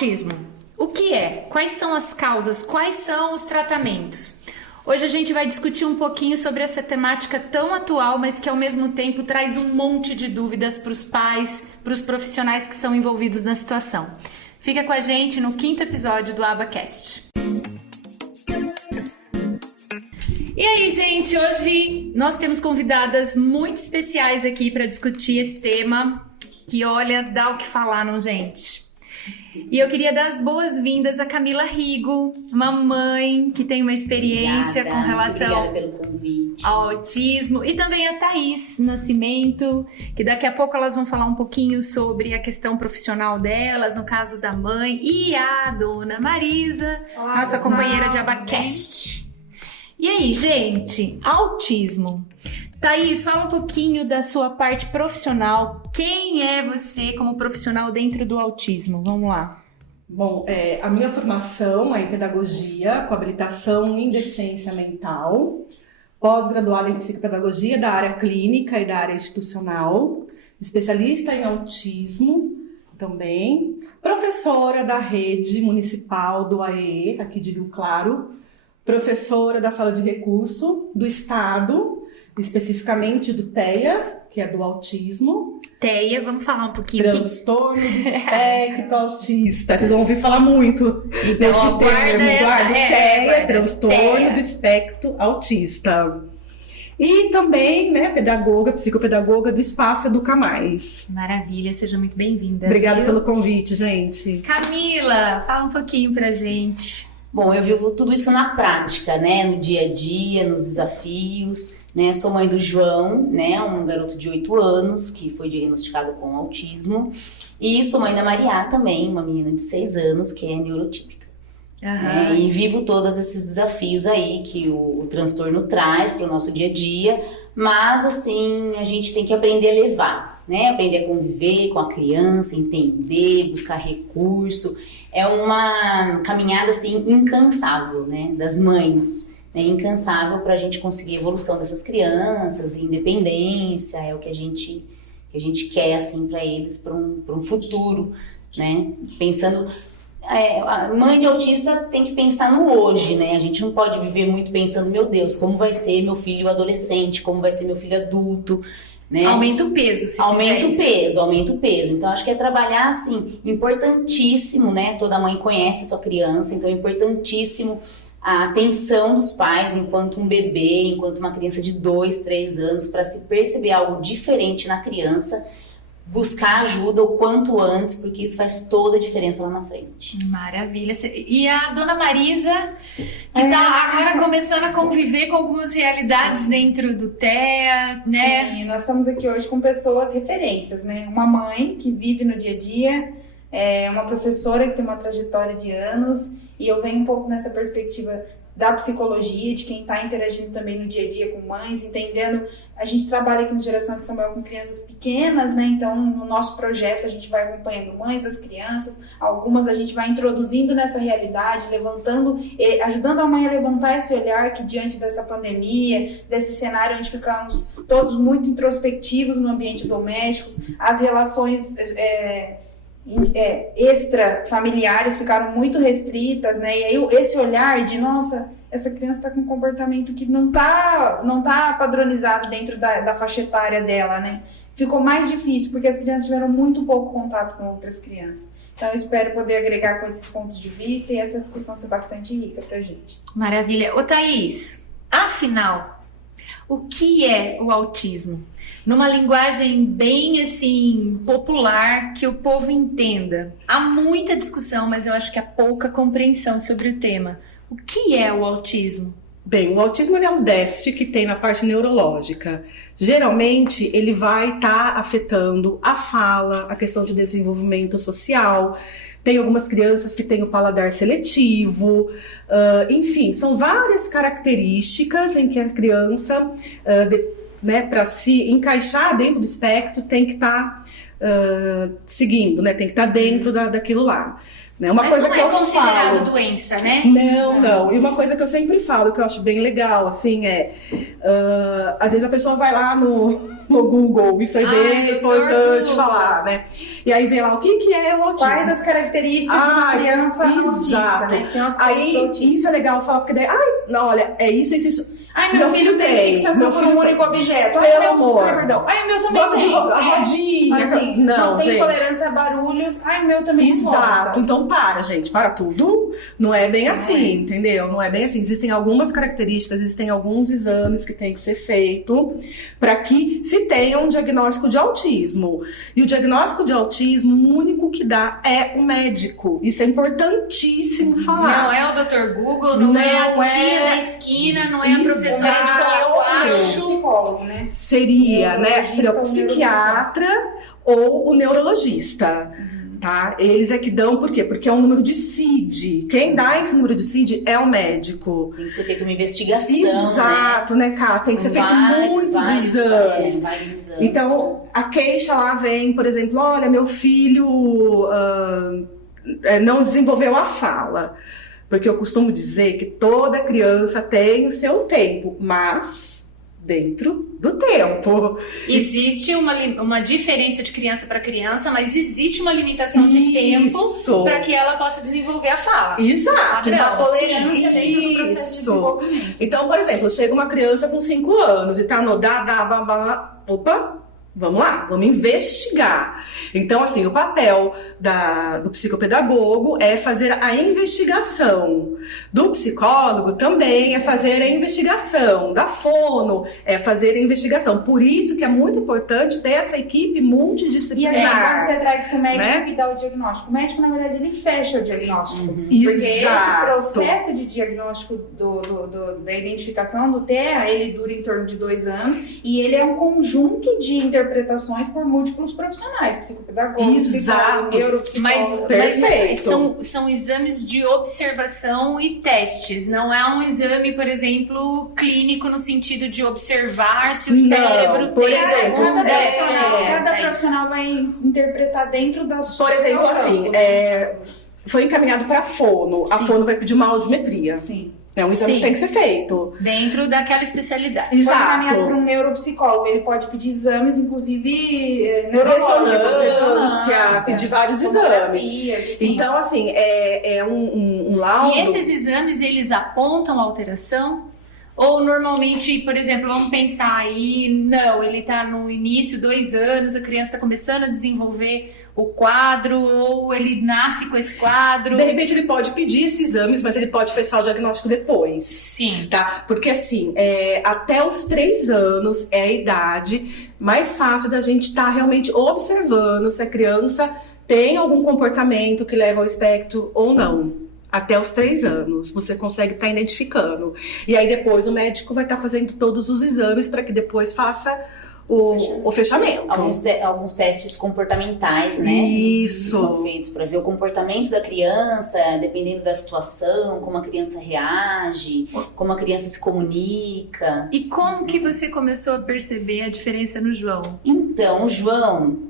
Autismo. O que é? Quais são as causas? Quais são os tratamentos? Hoje a gente vai discutir um pouquinho sobre essa temática tão atual, mas que ao mesmo tempo traz um monte de dúvidas para os pais, para os profissionais que são envolvidos na situação. Fica com a gente no 5º episódio do AbaCast. E aí, gente, hoje nós temos convidadas muito especiais aqui para discutir esse tema que, olha, dá o que falar, não, gente? E eu queria dar as boas-vindas a Camila Rigo, uma mãe que tem uma experiência com relação pelo convite. ao autismo, e também a Thaís Nascimento, que daqui a pouco elas vão falar um pouquinho sobre a questão profissional delas, no caso da mãe, e a dona Marisa, nossa companheira de AbaCast. E aí, gente, autismo. Thaís, fala um pouquinho da sua parte profissional. Quem é você como profissional dentro do autismo? Vamos lá. Bom, a minha formação é em pedagogia, com habilitação em deficiência mental, pós-graduada em psicopedagogia da área clínica e da área institucional, especialista em autismo também, professora da rede municipal do AEE, aqui de Rio Claro, professora da sala de recurso do Estado, especificamente do TEA, que é do autismo. TEA, vamos falar um pouquinho aqui. Transtorno do espectro autista. Vocês vão ouvir falar muito então, nesse termo. Guarda, TEA, transtorno TEA. do espectro autista. E também, pedagoga, psicopedagoga do Espaço Educa Mais. Maravilha, seja muito bem-vinda. Obrigada pelo convite, gente. Camila, fala um pouquinho pra gente. Bom, eu vivo tudo isso na prática, né? No dia a dia, nos desafios, né? Sou mãe do João, né? Um garoto de 8 anos que foi diagnosticado com autismo. E sou mãe da Maria também, uma menina de 6 anos que é neurotípica. Uhum. E vivo todos esses desafios aí que o transtorno traz para o nosso dia a dia. Mas, assim, a gente tem que aprender a levar, né? Aprender a conviver com a criança, entender, buscar recurso. É uma caminhada, assim, incansável, né, das mães, né, incansável para a gente conseguir a evolução dessas crianças, independência, é o que a gente quer, assim, para eles, para um futuro, né, pensando... a mãe de autista tem que pensar no hoje, né, a gente não pode viver muito pensando, meu Deus, como vai ser meu filho adolescente, como vai ser meu filho adulto, né? Aumenta o peso, se Aumenta o peso. Então, acho que é trabalhar, assim, importantíssimo, né? Toda mãe conhece a sua criança, então é importantíssimo a atenção dos pais enquanto um bebê, enquanto uma criança de 2, 3 anos, para se perceber algo diferente na criança, buscar ajuda o quanto antes, porque isso faz toda a diferença lá na frente. Maravilha. E a dona Marisa, que está agora começando a conviver com algumas realidades dentro do TEA, né? Sim, nós estamos aqui hoje com pessoas referências, né? Uma mãe que vive no dia a dia, uma professora que tem uma trajetória de anos, e eu venho um pouco nessa perspectiva da psicologia, de quem está interagindo também no dia a dia com mães, entendendo. A gente trabalha aqui no Geração de Samuel com crianças pequenas, né? Então, no nosso projeto, a gente vai acompanhando mães, as crianças, algumas a gente vai introduzindo nessa realidade, levantando, ajudando a mãe a levantar esse olhar que diante dessa pandemia, desse cenário onde ficamos todos muito introspectivos no ambiente doméstico, as relações extrafamiliares ficaram muito restritas, né? E aí esse olhar de, nossa, essa criança está com um comportamento que não tá padronizado dentro da faixa etária dela, né? Ficou mais difícil, porque as crianças tiveram muito pouco contato com outras crianças. Então eu espero poder agregar com esses pontos de vista e essa discussão ser bastante rica pra gente. Maravilha. Ô Thaís, afinal, o que é o autismo? Numa linguagem bem, assim, popular, que o povo entenda. Há muita discussão, mas eu acho que há pouca compreensão sobre o tema. O que é o autismo? Bem, o autismo é um déficit que tem na parte neurológica. Geralmente, ele vai estar afetando a fala, a questão de desenvolvimento social. Tem algumas crianças que têm o paladar seletivo. Enfim, são várias características em que a criança, para se encaixar dentro do espectro, tem que estar seguindo, né? Tem que estar dentro daquilo lá. Né? Uma Mas coisa não que é eu considerado falo, doença, né? Não. E uma coisa que eu sempre falo, que eu acho bem legal, assim, às vezes a pessoa vai lá no Google, isso é bem importante falar, né? E aí vê lá o que é o autismo. Quais as características de uma criança autista, né? Tem umas aí, isso é legal falar, porque daí, não, olha, é isso. Ai, meu filho tem fixação por um único objeto. Ai, Pelo amor. Perdão. Ai, o meu também Gosta tem. de rodinha. Não tem gente. tolerância a barulhos. Ai, o meu também não Exato. gosta. Então para tudo. Não é bem assim, entendeu? Não é bem assim. Existem algumas características, existem alguns exames que tem que ser feito para que se tenha um diagnóstico de autismo. E o diagnóstico de autismo, o único que dá é o médico. Isso é importantíssimo falar. Não é o Dr. Google, não é a tia da esquina, não é a professora de que eu acho. Psicólogo, né? Seria o psiquiatra ou o neurologista, tá? Eles é que dão, por quê? Porque é um número de CID. Quem dá esse número de CID é o médico. Tem que ser feita uma investigação, exato, né, Cá? Tem que ser feito muitos exames. Vários exames. Então, a queixa lá vem, por exemplo, olha, meu filho não desenvolveu a fala. Porque eu costumo dizer que toda criança tem o seu tempo, mas dentro do tempo. Existe uma diferença de criança para criança, mas existe uma limitação de tempo para que ela possa desenvolver a fala. Exato. Padrão, a tolerância dentro do processo de desenvolvimento. Então, por exemplo, chega uma criança com 5 anos e tá no opa, vamos lá, vamos investigar. Então, assim, o papel do psicopedagogo é fazer a investigação. Do psicólogo também é fazer a investigação. Da fono é fazer a investigação. Por isso que é muito importante ter essa equipe multidisciplinar. E assim, quando você traz que o médico que dá o diagnóstico, o médico, na verdade, ele fecha o diagnóstico. Porque esse processo de diagnóstico da identificação do TEA, ele dura em torno de 2 anos e ele é um conjunto de interpretações por múltiplos profissionais, psicopedagogo, psicólogo, neuropsicólogo. Mas são exames de observação e testes, não é um exame, por exemplo, clínico no sentido de observar se o cérebro por tem... exemplo, cada profissional vai interpretar dentro da sua... Por exemplo, assim, foi encaminhado para a fono. A fono vai pedir uma audiometria. Sim. É um exame que tem que ser feito. Dentro daquela especialidade. Exato. Foi encaminhado para um neuropsicólogo. Ele pode pedir exames, inclusive neurológicos, ressonância, pedir vários exames. Sim. Então, assim, é um laudo. E esses exames, eles apontam alteração? Ou normalmente, por exemplo, vamos pensar aí, não, ele tá no início, 2 anos, a criança está começando a desenvolver o quadro, ou ele nasce com esse quadro. De repente ele pode pedir esses exames, mas ele pode fechar o diagnóstico depois. Sim. Tá? Porque assim, até os 3 anos é a idade mais fácil da gente estar realmente observando se a criança tem algum comportamento que leva ao espectro ou não. Até os 3 anos, você consegue estar identificando. E aí depois o médico vai estar fazendo todos os exames para que depois faça o fechamento. Alguns testes comportamentais, né? Isso. Que são feitos para ver o comportamento da criança, dependendo da situação, como a criança reage, como a criança se comunica. E como que você começou a perceber a diferença no João? Então, o João,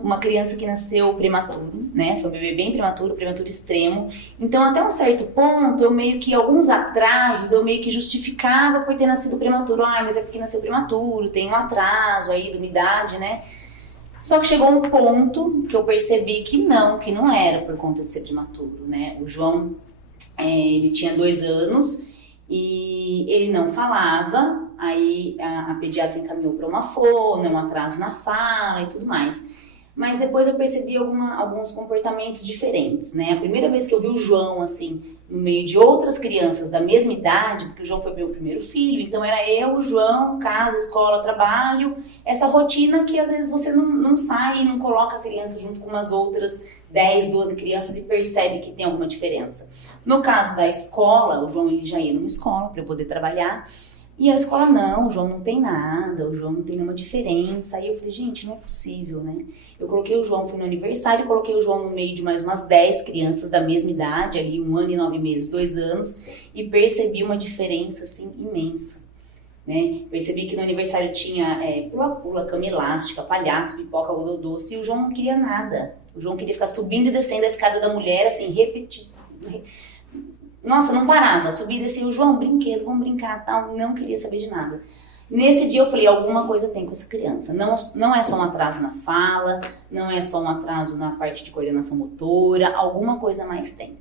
uma criança que nasceu prematuro, né? Foi um bebê bem prematuro extremo. Então, até um certo ponto, alguns atrasos, eu meio que justificava por ter nascido prematuro. Mas é porque nasceu prematuro, tem um atraso aí de uma idade, né? Só que chegou um ponto que eu percebi que não era por conta de ser prematuro, né? O João, ele tinha 2 anos e ele não falava, aí a pediatra encaminhou para uma fono, um atraso na fala e tudo mais. Mas depois eu percebi alguns comportamentos diferentes, né? A primeira vez que eu vi o João, assim, no meio de outras crianças da mesma idade, porque o João foi meu primeiro filho, então era eu, o João, casa, escola, trabalho, essa rotina que às vezes você não sai e não coloca a criança junto com umas outras 10, 12 crianças e percebe que tem alguma diferença. No caso da escola, o João ele já ia numa escola para eu poder trabalhar, e a escola não, o João não tem nada, o João não tem nenhuma diferença. Aí eu falei, gente, não é possível, né? Eu coloquei o João, fui no aniversário, coloquei o João no meio de mais umas 10 crianças da mesma idade, ali 1 ano e 9 meses, 2 anos, e percebi uma diferença, assim, imensa, né? Percebi que no aniversário tinha pula-pula, cama elástica, palhaço, pipoca, algodão doce, e o João não queria nada. O João queria ficar subindo e descendo a escada da mulher, assim, Nossa, não parava, subia e descia. O João, brinquedo, vamos brincar, tal. Não queria saber de nada. Nesse dia eu falei, alguma coisa tem com essa criança. Não é só um atraso na fala, não é só um atraso na parte de coordenação motora, alguma coisa mais tem.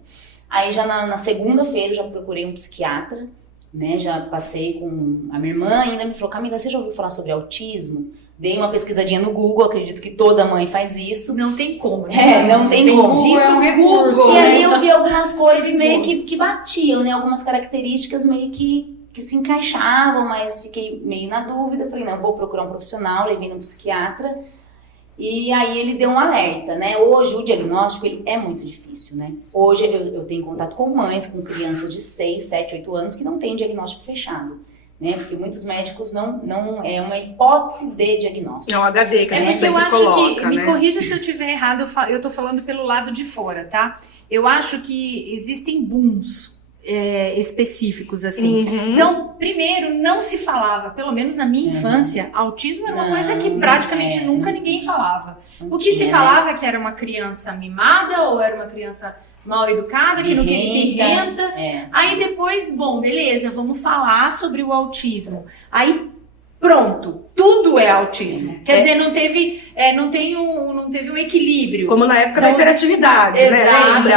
Aí já na segunda-feira já procurei um psiquiatra, né? Já passei com a minha irmã, ainda me falou, Camila, você já ouviu falar sobre autismo? Dei uma pesquisadinha no Google, acredito que toda mãe faz isso. Não tem como, né? Não tem como. Bendito é um recurso, Google. E aí eu vi algumas coisas meio que batiam, né? Algumas características meio que se encaixavam, mas fiquei meio na dúvida. Falei, não, vou procurar um profissional, levei no psiquiatra. E aí ele deu um alerta, né? Hoje o diagnóstico ele é muito difícil, né? Hoje eu tenho contato com mães, com crianças de 6, 7, 8 anos que não têm diagnóstico fechado. Né? Porque muitos médicos não é uma hipótese de diagnóstico. É um HD que a gente porque eu sempre acho coloca, que, me né? corrija se eu estiver errado, eu tô falando pelo lado de fora, tá? Eu acho que existem booms específicos, assim. Uhum. Então, primeiro, não se falava, pelo menos na minha infância, autismo era uma coisa que praticamente nunca ninguém falava. O que se falava é que era uma criança mimada ou era uma criança mal educada, que não queria birrenta. Aí depois, bom, beleza, vamos falar sobre o autismo. Aí, pronto, tudo é autismo. Quer dizer, não teve um equilíbrio. Como na época da hiperatividade, né? Exato,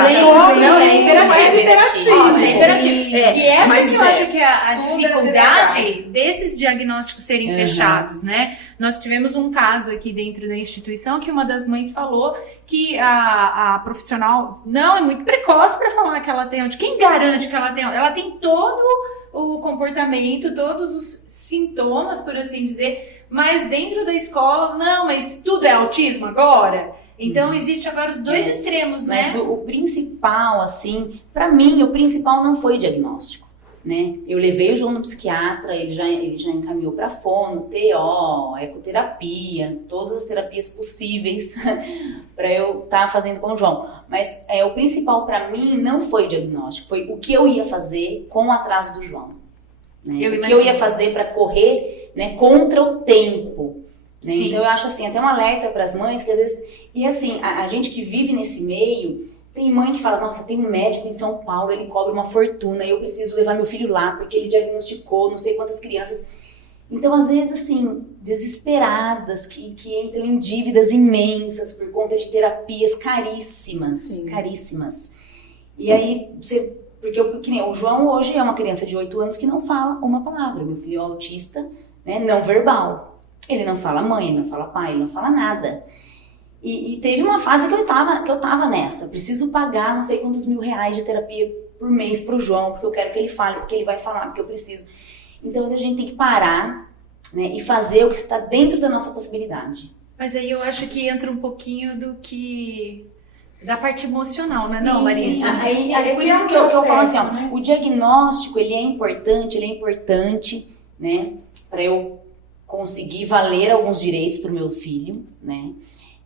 Não, é hiperativo. Nossa, é imperativo. E essa mas que eu acho que é a dificuldade TDAH. desses diagnósticos serem fechados, né? Nós tivemos um caso aqui dentro da instituição que uma das mães falou que a profissional não é muito precoce para falar que ela tem autismo. Quem garante que ela tem? Ela tem todo o comportamento, todos os sintomas, por assim dizer, mas dentro da escola, não, mas tudo é autismo agora? Então, existe agora os dois extremos, né? Mas o principal, assim, pra mim, o principal não foi o diagnóstico, né? Eu levei o João no psiquiatra, ele já encaminhou pra fono, TO, ecoterapia, todas as terapias possíveis pra eu estar fazendo com o João. Mas o principal pra mim não foi o diagnóstico, foi o que eu ia fazer com o atraso do João. Né? O que eu ia fazer pra correr, né, contra o tempo. Né? Então eu acho assim, até um alerta para as mães que às vezes, e assim, a gente que vive nesse meio, tem mãe que fala, nossa, tem um médico em São Paulo, ele cobra uma fortuna, eu preciso levar meu filho lá, porque ele diagnosticou não sei quantas crianças. Então às vezes assim, desesperadas, que entram em dívidas imensas por conta de terapias caríssimas, caríssimas. E aí, porque que nem o João hoje é uma criança de 8 anos que não fala uma palavra, meu filho é autista, né, não verbal. Ele não fala mãe, ele não fala pai, ele não fala nada. E teve uma fase que eu tava nessa. Preciso pagar não sei quantos R$1.000 de terapia por mês pro João, porque eu quero que ele fale, porque ele vai falar, porque eu preciso. Então, às vezes, a gente tem que parar, né, e fazer o que está dentro da nossa possibilidade. Mas aí eu acho que entra um pouquinho da parte emocional, né? Não, Marisa? Aí, por isso que eu falo assim, ó, o diagnóstico, ele é importante, né, para eu conseguir valer alguns direitos para o meu filho, né?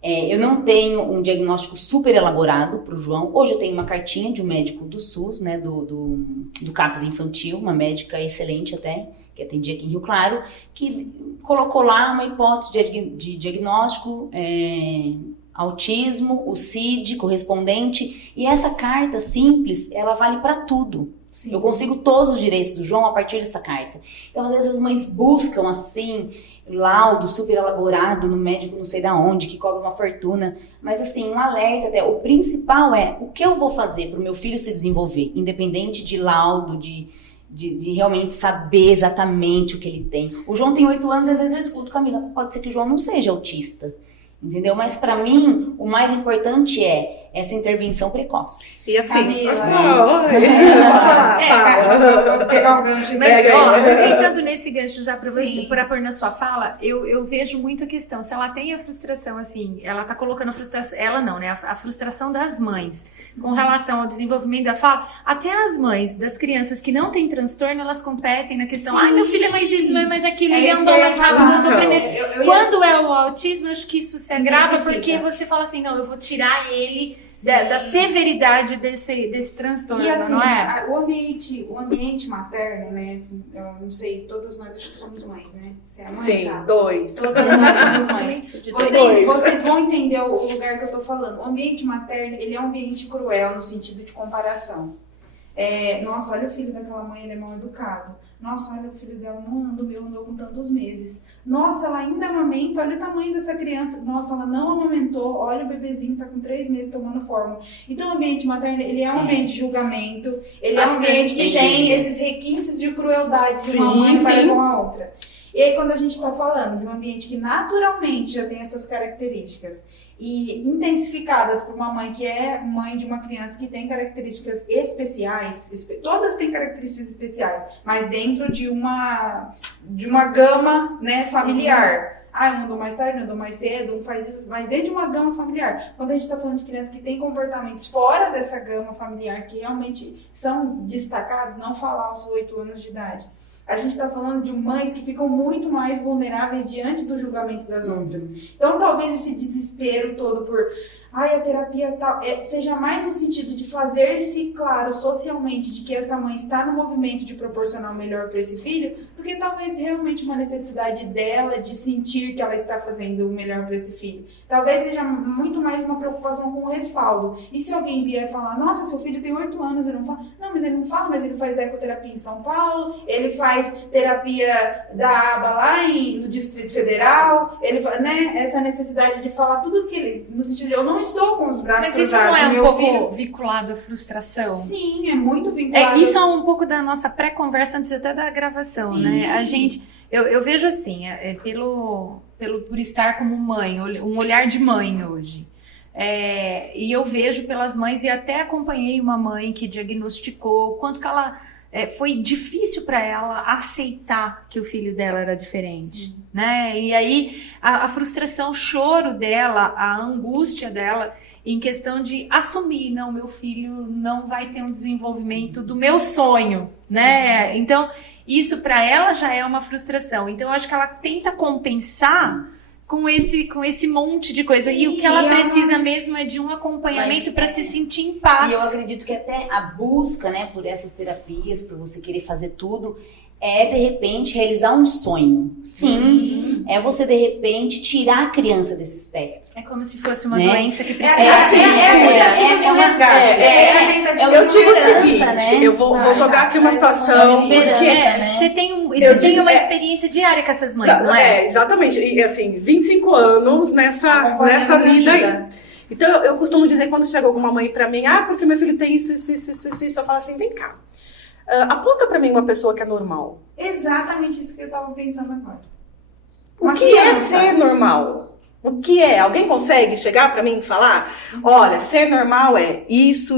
Eu não tenho um diagnóstico super elaborado para o João. Hoje eu tenho uma cartinha de um médico do SUS, né, do CAPS Infantil, uma médica excelente até, que atendia aqui em Rio Claro, que colocou lá uma hipótese de diagnóstico, autismo, o CID correspondente, e essa carta simples, ela vale para tudo. Sim. Eu consigo todos os direitos do João a partir dessa carta. Então, às vezes, as mães buscam, assim, laudo super elaborado no médico não sei da onde, que cobra uma fortuna. Mas, assim, um alerta até. O principal é o que eu vou fazer para o meu filho se desenvolver, independente de laudo, de realmente saber exatamente o que ele tem. O João tem 8 anos e, às vezes, eu escuto, Camila, pode ser que o João não seja autista. Entendeu? Mas para mim, o mais importante é essa intervenção precoce. E assim... Vou pegar o gancho. Mas, aproveitando nesse gancho já para você, para pôr na sua fala, eu vejo muito a questão, se ela tem a frustração, assim, ela tá colocando a frustração, ela não, né? A frustração das mães com relação ao desenvolvimento da fala, até as mães das crianças que não têm transtorno, elas competem na questão, ai, meu filho é mais isso, meu é mais aquilo, ele andou mais rápido, andou primeiro. Quando é o autismo, eu acho que isso se agrava, porque você fala assim, não, eu vou tirar ele da severidade desse transtorno, E assim, não é? o ambiente materno, né? Eu não sei, todos nós acho que somos mães, né? Você é mãe? Sim, Tá? 2. Todas nós somos mães. Dois. Vocês vão entender o lugar que eu tô falando. O ambiente materno, ele é um ambiente cruel no sentido de comparação. Nossa, olha o filho daquela mãe, ele é mal educado. Nossa, olha o filho dela não anda, o meu andou com tantos meses. Nossa, ela ainda amamenta, olha o tamanho dessa criança. Nossa, ela não amamentou, olha o bebezinho, tá com 3 meses tomando fórmula. Então o ambiente materno, ele é um ambiente de julgamento, ele é um ambiente que tem esses requintes de crueldade de uma mãe para com a outra. E aí quando a gente tá falando de um ambiente que naturalmente já tem essas características e intensificadas por uma mãe que é mãe de uma criança que tem características especiais, todas têm características especiais, mas dentro de uma gama, né, familiar. Um andou mais tarde, um andou mais cedo, um faz isso, mas dentro de uma gama familiar. Quando a gente está falando de crianças que têm comportamentos fora dessa gama familiar, que realmente são destacados, não falar aos 8 anos de idade. A gente está falando de mães que ficam muito mais vulneráveis diante do julgamento das outras. Então, talvez esse desespero todo por a terapia tal, seja mais no sentido de fazer-se claro socialmente de que essa mãe está no movimento de proporcionar o melhor para esse filho, do que talvez realmente uma necessidade dela de sentir que ela está fazendo o melhor para esse filho. Talvez seja muito mais uma preocupação com o respaldo. E se alguém vier falar, nossa, seu filho tem 8 anos e não fala? Não, mas ele não fala, mas ele faz ecoterapia em São Paulo, ele faz terapia da aba lá no Distrito Federal, ele, né, essa necessidade de falar tudo que ele, no sentido de eu não estou com os braços Mas isso cruzados. não é um pouco filho... vinculado à frustração? Sim, é muito vinculado. Isso é um pouco da nossa pré-conversa antes até da gravação, Sim. né? A gente, eu vejo assim, por estar como mãe, um olhar de mãe hoje. E eu vejo pelas mães, e até acompanhei uma mãe que diagnosticou o quanto que ela... foi difícil para ela aceitar que o filho dela era diferente, né? E aí a frustração, o choro dela, a angústia dela em questão de assumir, não, meu filho não vai ter um desenvolvimento do meu sonho, né? Então isso para ela já é uma frustração. Então eu acho que ela tenta compensar com esse monte de coisa. E o que ela precisa mesmo é de um acompanhamento para se sentir em paz. E eu acredito que até a busca, né, por essas terapias, por você querer fazer tudo, é de repente realizar um sonho. Sim. É você de repente tirar a criança desse espectro. É como se fosse uma né? doença que precisa tentativa de resgate. Eu digo o seguinte, né? eu vou jogar aqui uma situação. Você tem uma experiência diária com essas mães, não é? Exatamente. E assim, 25 anos nessa vida aí. Então eu costumo dizer, quando chega alguma mãe pra mim, porque meu filho tem isso, eu falo assim, vem cá. Aponta pra mim uma pessoa que é normal. Exatamente isso que eu tava pensando agora. O que é ser normal? O que é? Alguém consegue chegar pra mim e falar? Olha, ser normal é isso.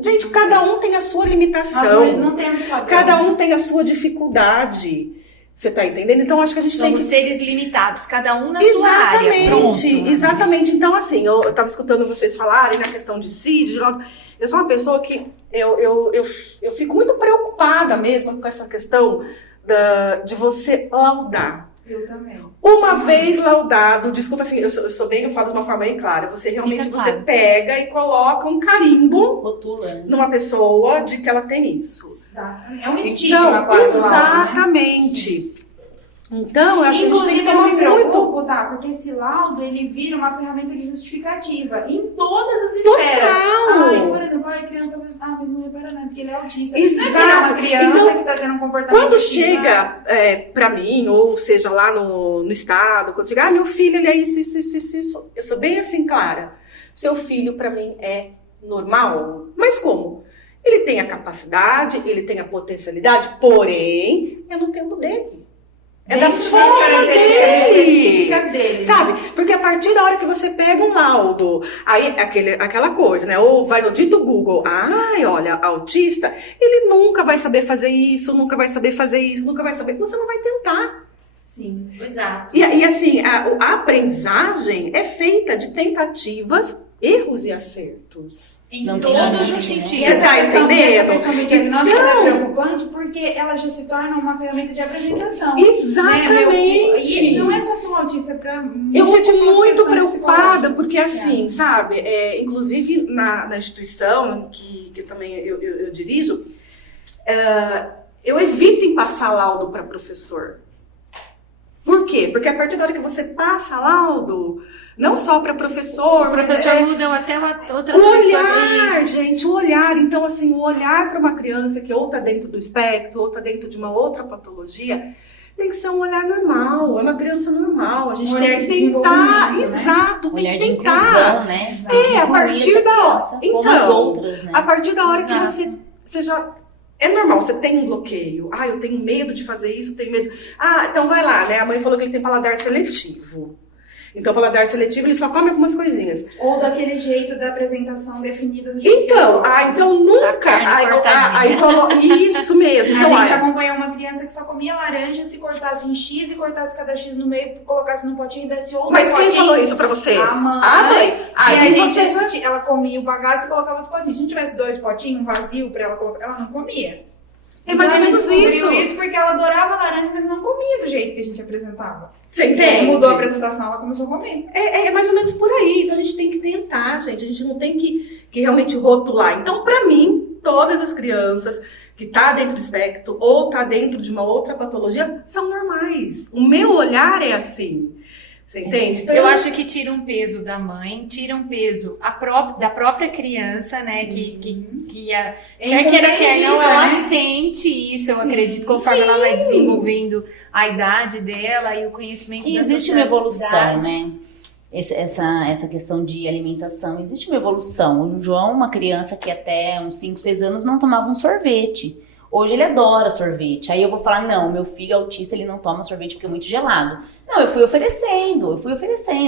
Gente, cada um tem a sua limitação. Nós não temos padrão. Cada um tem a sua dificuldade. Você tá entendendo? Então acho que a gente tem que... Somos seres limitados, cada um na sua área. Pronto. Exatamente. Então assim, eu tava escutando vocês falarem na questão de CID, eu sou uma pessoa que eu fico muito preocupada mesmo com essa questão de você laudar. Eu também. Uma vez laudado, desculpa assim, eu falo de uma forma bem clara, você realmente você pega e coloca um carimbo rotula numa pessoa de que ela tem isso. Exatamente. É um estigma quase. Exatamente. Laudo, né? Então, eu acho que a gente tem que tomar muito... porque esse laudo, ele vira uma ferramenta de justificativa em todas as esferas. Total! Por exemplo, a criança tá mas não repara não, porque ele é autista. Exato. Não é uma criança então, que tá tendo um comportamento quando chega pra mim, ou seja, lá no estado, quando chega, meu filho, ele é isso, eu sou bem assim, clara. Seu filho, pra mim, é normal. Mas como? Ele tem a capacidade, ele tem a potencialidade, porém, é no tempo dele. É da forma dele, sabe? Porque a partir da hora que você pega um laudo, aí aquela coisa, né? Ou vai no dito Google, olha, autista, ele nunca vai saber fazer isso, nunca vai saber fazer isso, nunca vai saber, você não vai tentar. Sim, exato. E assim, a aprendizagem é feita de tentativas erros e acertos. Em Não tem todos nada, os né? sentidos. Você tá entendendo? Essa questão do diagnóstico é preocupante porque ela já se torna uma ferramenta de apresentação. Exatamente. E não é só para o autista, é para Eu fico muito questões preocupada, psicológicas. porque assim, sabe, inclusive na instituição que também eu dirijo, eu evito em passar laudo para professor. Por quê? Porque a partir da hora que você passa laudo, não só para professor, O professor muda até outra o olhar, Isso. gente, o olhar. Então, assim, o olhar para uma criança que ou tá dentro do espectro, ou tá dentro de uma outra patologia, tem que ser um olhar normal, é uma criança normal. A gente Um tem olhar que de tentar, desenvolvimento, né? exato, tem Olhar que de tentar. inclusão, né? A partir da hora. Como as outras, né? A partir da hora que Exato. você já. É normal, você tem um bloqueio. Ah, eu tenho medo de fazer isso, eu tenho medo. Ah, então vai lá, né? A mãe falou que ele tem paladar seletivo. Então, paladar seletivo, ele só come algumas coisinhas. Ou daquele jeito da apresentação definida do jeito Então, que ele então nunca. A carne cortadinha. Isso mesmo. Então, a gente acompanhou uma criança que só comia laranja se cortasse em X e cortasse cada X no meio, colocasse no potinho e desse outro mas potinho. quem falou isso pra você? A mãe. A mãe. E Aí aí você já. ela comia o bagaço e colocava outro potinho. Se não tivesse 2 potinhos, um vazio pra ela colocar, ela não comia. É mais ou Então, menos ela descobriu isso. porque ela adorava laranja, mas não comia do jeito que a gente apresentava. Você E aí entende? mudou a apresentação, ela começou a comer. É mais ou menos por aí. Então a gente tem que tentar, gente. A gente não tem que realmente rotular. Então, pra mim, todas as crianças que tá dentro do espectro ou tá dentro de uma outra patologia são normais. O meu olhar é assim. Você entende? Então, Eu acho que tira um peso da mãe, tira um peso da própria criança, né? Sim. Que É quer queira, quer não, ela incompreendida, né? sente isso, eu Sim. acredito, conforme ela vai desenvolvendo a idade dela e o conhecimento E da existe uma evolução, sociedade. né? Essa questão de alimentação, existe uma evolução. O João, uma criança que até uns 5, 6 anos não tomava um sorvete. Hoje ele adora sorvete. Aí eu vou falar, não, meu filho autista, ele não toma sorvete porque é muito gelado. Não, eu fui oferecendo,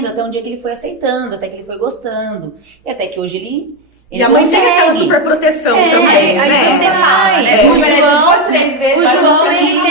até um dia que ele foi aceitando, até que ele foi gostando. E até que hoje ele E a mãe tem aquela consegue. super proteção É, também, Aí né? você fala, né? É. O João, 3 vezes. o vai João você ele não-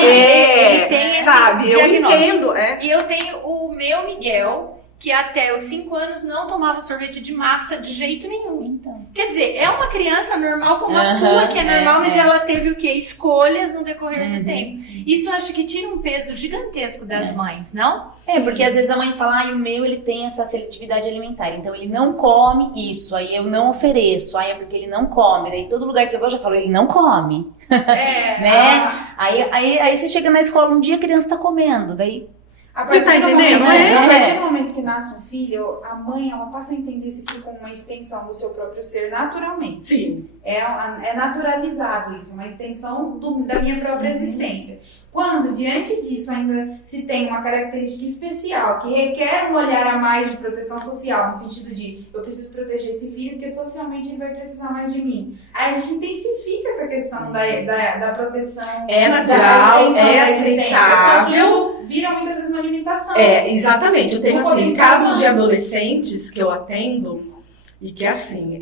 tem esse sabe? Eu diagnóstico. entendo, E eu tenho o meu Miguel, que até os 5 anos não tomava sorvete de massa de jeito nenhum. Então. Quer dizer, é uma criança normal como a Aham, sua, que é normal, mas é. ela teve o quê? Escolhas no decorrer do tempo. Sim. Isso eu acho que tira um peso gigantesco das mães, não? É, porque às vezes a mãe fala, o meu ele tem essa seletividade alimentar, então ele não come isso, aí eu não ofereço, aí é porque ele não come, daí todo lugar que eu vou eu já falo, ele não come, É. né? Aí você chega na escola um dia a criança tá comendo, daí A Você tá partir do entendendo, momento- né? A partir do momento que nasce um filho, a mãe ela passa a entender esse filho como uma extensão do seu próprio ser naturalmente. Sim. É naturalizado isso, uma extensão da minha própria existência. Quando, diante disso, ainda se tem uma característica especial que requer um olhar a mais de proteção social, no sentido de eu preciso proteger esse filho porque socialmente ele vai precisar mais de mim. Aí a gente intensifica essa questão da proteção. É da natural, extensão é da existência. Só que aceitável. isso vira muitas vezes uma limitação. Exatamente. Eu tenho, Um assim, potencial casos humano. de adolescentes que eu atendo e que, assim,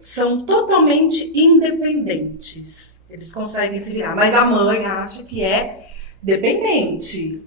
são totalmente independentes. Eles conseguem se virar, mas a mãe acha que é dependente.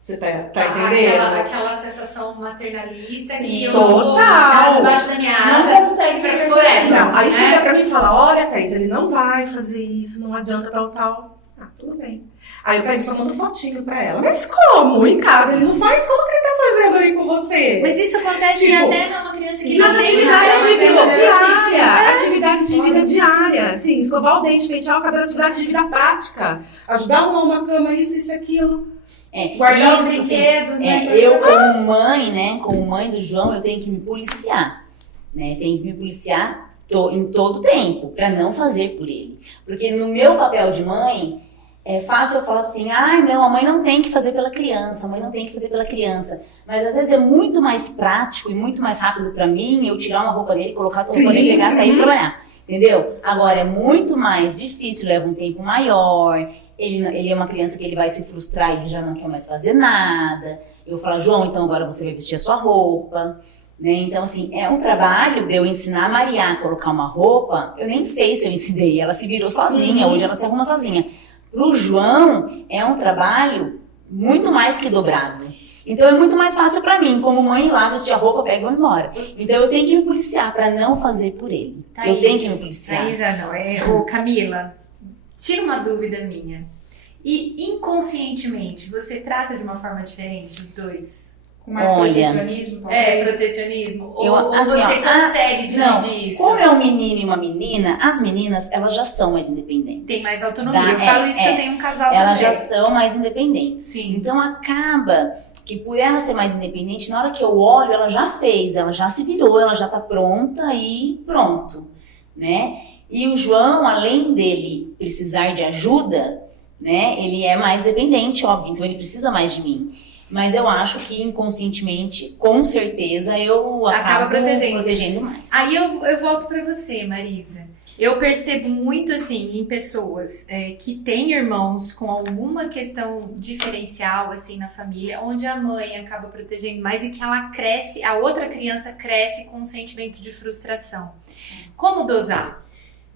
Você tá entendendo? Aquela sensação maternalista Sim. que eu Total. vou ficar debaixo da minha asa. Não consegue pra perceber. forever. Não, aí né? chega pra mim e fala, olha, Thaís, ele não vai fazer isso, não adianta tal. Ah, tudo bem. Aí eu pego e só mando fotinho pra ela. Mas como? Em casa ele não faz? Como que ele tá fazendo aí com você? Mas isso acontece Tipo, até numa criança que Nas não tem atividades de vida nada. diária. Atividades de vida diária. Sim, escovar o dente, pentear o cabelo, atividade de vida prática. Ajudar uma cama, isso, aquilo. Guardar os isso, assim, brinquedos, né? eu como mãe, né, como mãe do João, eu tenho que me policiar, né, tenho que me policiar em todo tempo, pra não fazer por ele, porque no meu papel de mãe, é fácil eu falar assim, não, a mãe não tem que fazer pela criança, mas às vezes é muito mais prático e muito mais rápido pra mim eu tirar uma roupa dele, colocar outra roupa dele, pegar e sair e trabalhar. Entendeu? Agora é muito mais difícil, leva um tempo maior, ele é uma criança que ele vai se frustrar e ele já não quer mais fazer nada. Eu falo, João, então agora você vai vestir a sua roupa, né? Então assim, é um trabalho de eu ensinar a Maria a colocar uma roupa, eu nem sei se eu ensinei, ela se virou sozinha, hoje ela se arruma sozinha. Pro João é um trabalho muito mais que dobrado. Então é muito mais fácil pra mim, como mãe, ir lá, vestir a roupa, pega e vou embora. Então eu tenho que me policiar pra não fazer por ele. Eu tenho que me policiar. Thaisa, não. Ô, Camila, tira uma dúvida minha. E inconscientemente, você trata de uma forma diferente os dois? Com mais protecionismo, talvez? Protecionismo? Eu, ou assim, você consegue dividir isso? Como é um menino e uma menina, as meninas, elas já são mais independentes. Tem mais autonomia. Eu falo isso que eu tenho um casal também. Elas já são mais independentes. Sim. Então acaba que por ela ser mais independente, na hora que eu olho, ela já fez, ela já se virou, ela já tá pronta e pronto, né? E o João, além dele precisar de ajuda, né? Ele é mais dependente, óbvio, então ele precisa mais de mim. Mas eu acho que inconscientemente, com certeza, eu acabo protegendo mais. Aí eu volto pra você, Marisa. Eu percebo muito, assim, em pessoas que têm irmãos com alguma questão diferencial, assim, na família, onde a mãe acaba protegendo mais e que ela cresce, a outra criança cresce com um sentimento de frustração. Como dosar?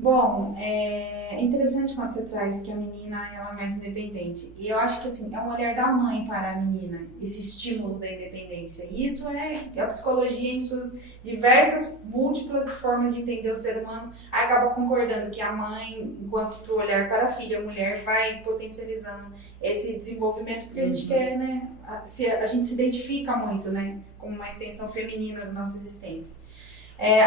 Bom, é interessante quando você traz que a menina ela é mais independente. E eu acho que assim, é um olhar da mãe para a menina, esse estímulo da independência. E isso é a psicologia em suas diversas, múltiplas formas de entender o ser humano, acaba concordando que a mãe, enquanto para o olhar para a filha, a mulher vai potencializando esse desenvolvimento, porque a gente quer, né? A gente se identifica muito, né? Como uma extensão feminina da nossa existência.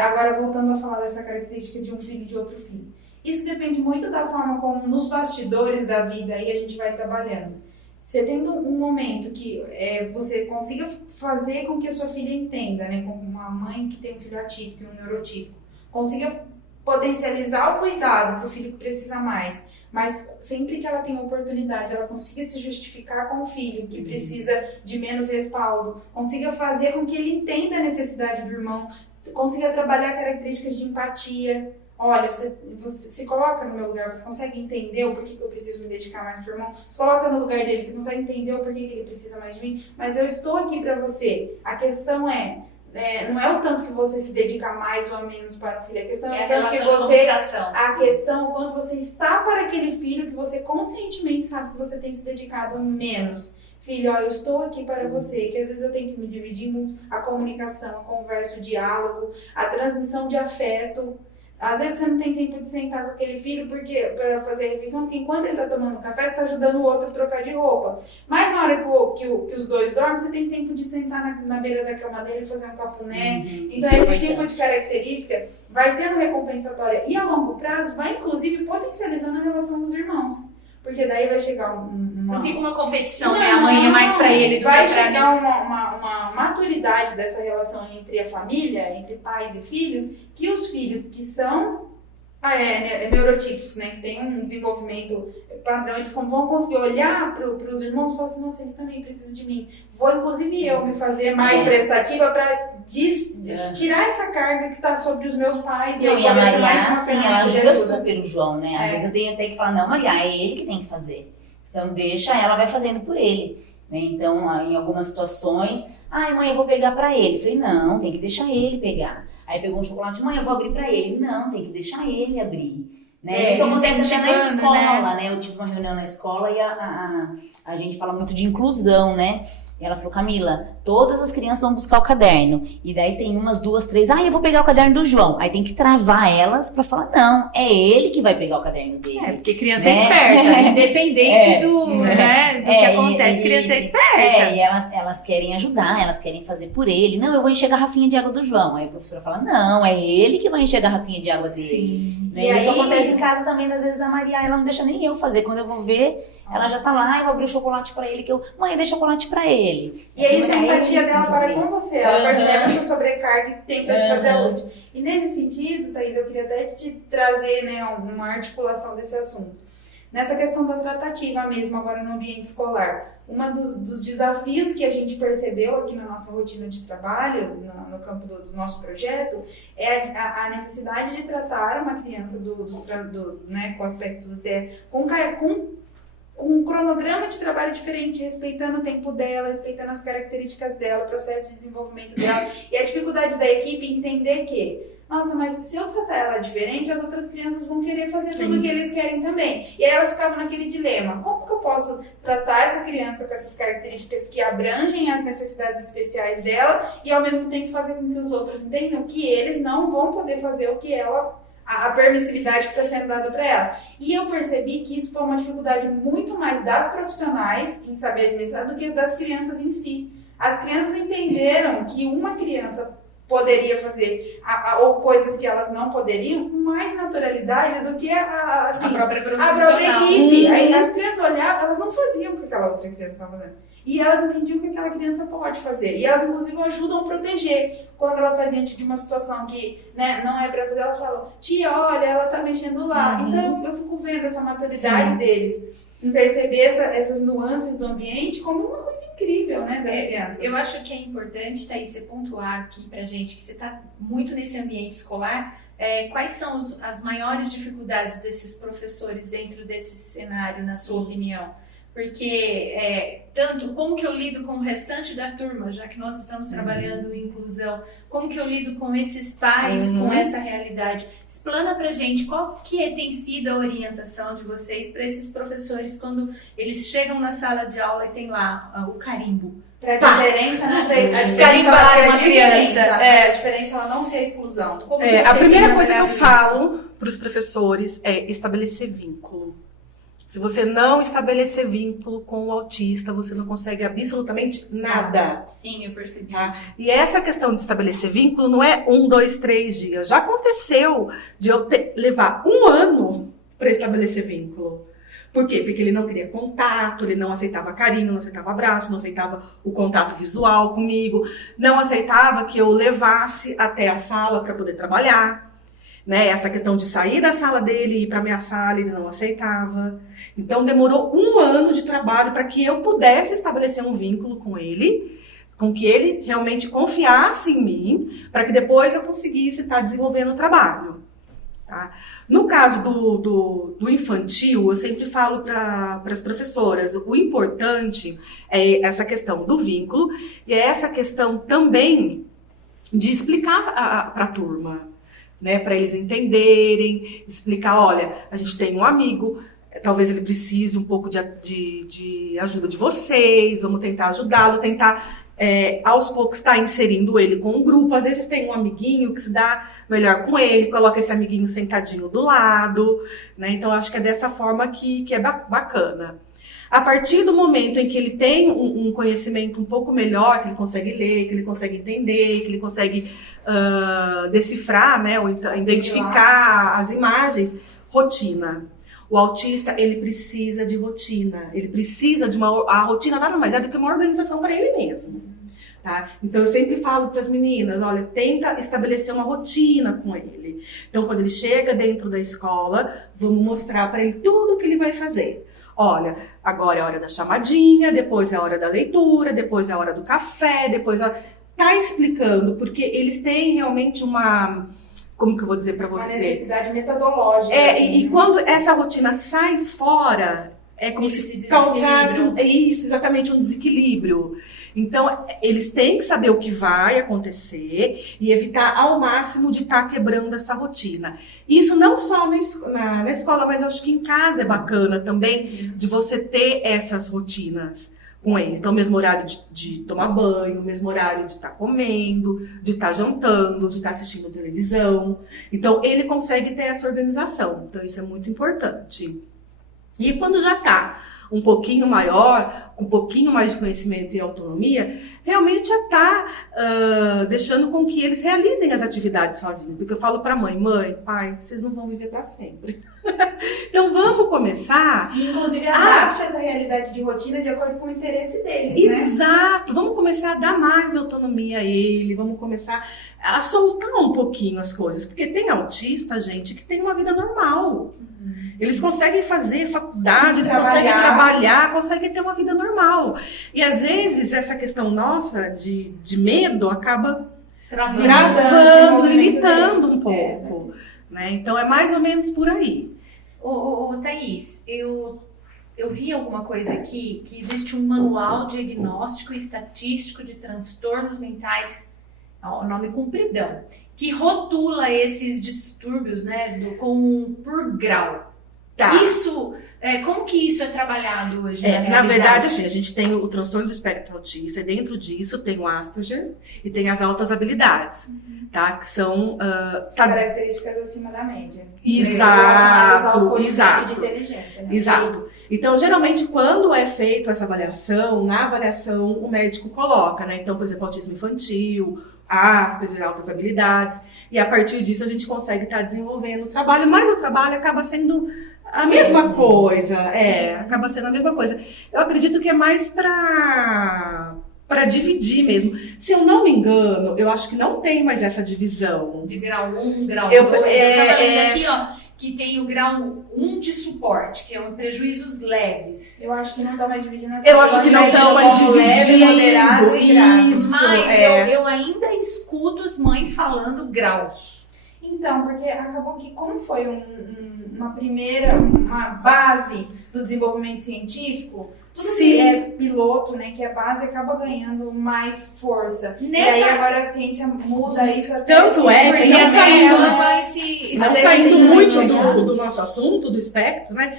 Agora, voltando a falar dessa característica de um filho e de outro filho. Isso depende muito da forma como nos bastidores da vida aí a gente vai trabalhando. Você tendo um momento que você consiga fazer com que a sua filha entenda, né, como uma mãe que tem um filho atípico e um neurotípico, consiga potencializar o cuidado para o filho que precisa mais, mas sempre que ela tem oportunidade, ela consiga se justificar com o filho que precisa de menos respaldo, consiga fazer com que ele entenda a necessidade do irmão, consiga trabalhar características de empatia. Olha, você se coloca no meu lugar, você consegue entender o porquê que eu preciso me dedicar mais pro irmão? Se coloca no lugar dele, você consegue entender o porquê que ele precisa mais de mim? Mas eu estou aqui para você. A questão não é o tanto que você se dedica mais ou menos para um filho, a questão é o tanto que você, a questão, o quanto você está para aquele filho que você conscientemente sabe que você tem se dedicado menos. Filho, ó, eu estou aqui para você, que às vezes eu tenho que me dividir muito a comunicação, a conversa, o diálogo, a transmissão de afeto. Às vezes você não tem tempo de sentar com aquele filho para fazer a refeição, porque enquanto ele está tomando café, você está ajudando o outro a trocar de roupa. Mas na hora que os dois dormem, você tem tempo de sentar na beira da cama dele e fazer um cafuné. Então esse tipo de característica vai sendo recompensatória e a longo prazo vai inclusive potencializando a relação dos irmãos. Porque daí vai chegar não fica uma competição, né? A mãe é mais pra ele do que pra mim. Vai chegar uma maturidade dessa relação entre a família, entre pais e filhos, que os filhos que são neurotípicos, né? Que tem um desenvolvimento padrão, eles vão conseguir olhar pros irmãos e falar assim, nossa, ele também precisa de mim. Vou, inclusive, eu me fazer mais prestativa pra tirar essa carga que está sobre os meus pais. E a Maria, assim, ela ajuda super o João, né? Às vezes eu tenho até que falar, não, Maria, é ele que tem que fazer. Então deixa, ela vai fazendo por ele. Né? Então, em algumas situações, mãe, eu vou pegar pra ele. Falei, não, tem que deixar ele pegar. Aí pegou um chocolate, mãe, eu vou abrir pra ele. Não, tem que deixar ele abrir. Né? Isso acontece até na escola, né? Eu tive uma reunião na escola e a gente fala muito de inclusão, né? E ela falou, Camila, todas as crianças vão buscar o caderno. E daí tem umas, duas, três, eu vou pegar o caderno do João. Aí tem que travar elas pra falar, não, é ele que vai pegar o caderno dele. Porque criança é esperta, independente do que acontece, criança é esperta. E elas querem ajudar, elas querem fazer por ele. Não, eu vou encher a garrafinha de água do João. Aí a professora fala, não, é ele que vai encher a garrafinha de água dele. Sim. Né? E isso acontece em casa também, às vezes a Maria, ela não deixa nem eu fazer. Quando eu vou ver, ela já tá lá, eu vou abrir o chocolate pra ele, mãe, dê chocolate pra ele. E aí a empatia dela para com você, ela percebe a sua sobrecarga e tenta se fazer útil. E nesse sentido, Thaís, eu queria até te trazer, né, uma articulação desse assunto. Nessa questão da tratativa mesmo, agora no ambiente escolar, dos desafios que a gente percebeu aqui na nossa rotina de trabalho, no campo do nosso projeto, é a necessidade de tratar uma criança com o aspecto do TEA com um cronograma de trabalho diferente, respeitando o tempo dela, respeitando as características dela, o processo de desenvolvimento dela, e a dificuldade da equipe em entender que, nossa, mas se eu tratar ela diferente, as outras crianças vão querer fazer tudo o que eles querem também. E aí elas ficavam naquele dilema, como como que eu posso tratar essa criança com essas características que abrangem as necessidades especiais dela e ao mesmo tempo fazer com que os outros entendam que eles não vão poder fazer o que a permissividade que está sendo dada para ela. E eu percebi que isso foi uma dificuldade muito mais das profissionais em saber administrar do que das crianças em si. As crianças entenderam que uma criança poderia fazer ou coisas que elas não poderiam com mais naturalidade do que a própria equipe. Aí as crianças olhavam, elas não faziam o que aquela outra criança estava fazendo. E elas entendiam o que aquela criança pode fazer. E elas, inclusive, ajudam a proteger. Quando ela está diante de uma situação que, né, não é para fazer, elas falam, tia, olha, ela está mexendo lá. Então, eu fico vendo essa maturidade deles em perceber essas nuances do ambiente como uma coisa incrível, né, das crianças. Eu acho que é importante, Thaís, você pontuar aqui pra gente que você está muito nesse ambiente escolar. Quais são as maiores dificuldades desses professores dentro desse cenário, na sua opinião? Porque tanto como que eu lido com o restante da turma, já que nós estamos trabalhando em inclusão, como que eu lido com esses pais, com essa realidade. Explana pra gente qual que tem sido a orientação de vocês para esses professores quando eles chegam na sala de aula e tem lá o carimbo. Pra diferença não ser a diferença ela não ser a exclusão. A primeira coisa que eu falo para os professores é estabelecer vínculo. Se você não estabelecer vínculo com o autista, você não consegue absolutamente nada. Sim, eu percebi tá? isso. E essa questão de estabelecer vínculo não é 1, 2, 3 dias. Já aconteceu de eu levar 1 ano para estabelecer vínculo. Por quê? Porque ele não queria contato, ele não aceitava carinho, não aceitava abraço, não aceitava o contato visual comigo, não aceitava que eu levasse até a sala para poder trabalhar. Né? Essa questão de sair da sala dele e ir para minha sala, ele não aceitava. Então demorou 1 ano de trabalho para que eu pudesse estabelecer um vínculo com ele, com que ele realmente confiasse em mim, para que depois eu conseguisse estar desenvolvendo o trabalho. Tá? No caso do infantil, eu sempre falo para as professoras, o importante é essa questão do vínculo e é essa questão também de explicar para a turma. Né, para eles entenderem, explicar, olha, a gente tem um amigo, talvez ele precise um pouco de ajuda de vocês, vamos tentar ajudá-lo, tentar aos poucos estar inserindo ele com um grupo. Às vezes tem um amiguinho que se dá melhor com ele, coloca esse amiguinho sentadinho do lado, né? Então acho que é dessa forma que é bacana. A partir do momento em que ele tem um conhecimento um pouco melhor, que ele consegue ler, que ele consegue entender, que ele consegue decifrar, né, ou identificar as imagens, rotina. O autista, ele precisa de rotina, ele precisa de a rotina nada mais é do que uma organização para ele mesmo. Tá? Então eu sempre falo para as meninas, olha, tenta estabelecer uma rotina com ele. Então quando ele chega dentro da escola, vamos mostrar para ele tudo o que ele vai fazer. Olha, agora é a hora da chamadinha, depois é a hora da leitura, depois é a hora do café, depois tá explicando, porque eles têm realmente uma, como que eu vou dizer para você? Uma necessidade metodológica. E quando essa rotina sai fora, é como se causasse isso, exatamente, um desequilíbrio. Então, eles têm que saber o que vai acontecer e evitar ao máximo de estar quebrando essa rotina. Isso não só na escola, mas eu acho que em casa é bacana também de você ter essas rotinas com ele. Então, mesmo horário de tomar banho, mesmo horário de estar comendo, de estar jantando, de estar assistindo televisão. Então, ele consegue ter essa organização. Então, isso é muito importante. E quando já está um pouquinho maior, com um pouquinho mais de conhecimento e autonomia, realmente já está deixando com que eles realizem as atividades sozinhos. Porque eu falo para mãe, pai, vocês não vão viver para sempre. Então vamos começar... Inclusive adapte essa realidade de rotina de acordo com o interesse deles, Exato! Né? Vamos começar a dar mais autonomia a ele, vamos começar a soltar um pouquinho as coisas. Porque tem autista, gente, que tem uma vida normal. Eles conseguem fazer faculdade, eles conseguem trabalhar, conseguem ter uma vida normal. E às vezes essa questão nossa de medo acaba travando, limitando um pouco. Né? Então é mais ou menos por aí. Thaís, eu vi alguma coisa aqui que existe um manual diagnóstico e estatístico de transtornos mentais, o nome compridão, que rotula esses distúrbios, né, por grau. Tá. Como que isso é trabalhado hoje na Na realidade? verdade, assim, a gente tem o transtorno do espectro autista e dentro disso tem o Asperger e tem as altas habilidades, tá? Que são... Características acima da média. Exato, Relacionadas ao coeficiente exato. de inteligência, né? Exato. Então, geralmente, quando é feito essa avaliação, na avaliação o médico coloca, né? Então, por exemplo, autismo infantil, Asperger, altas habilidades, e a partir disso a gente consegue estar desenvolvendo o trabalho, mas o trabalho acaba sendo a mesma coisa, acaba sendo a mesma coisa. Eu acredito que é mais para dividir mesmo. Se eu não me engano, eu acho que não tem mais essa divisão. De grau 1, grau 2. Eu- Eu tava lendo aqui, ó, que tem o grau 1 de suporte, que é prejuízos leves. Eu acho que não estão mais dividindo assim. Eu acho que não estão mais Leve, dividindo. moderado e grave. Isso, Mas eu ainda escuto as mães falando graus. Então, porque acabou que como foi uma base do desenvolvimento científico, tudo Sim. que é piloto, né, que é base, acaba ganhando mais força. E aí agora a ciência muda isso até... Tanto é que Porque não ela saindo, né? vai se... Não Até saindo tem muito muito, do nosso assunto, do espectro, né?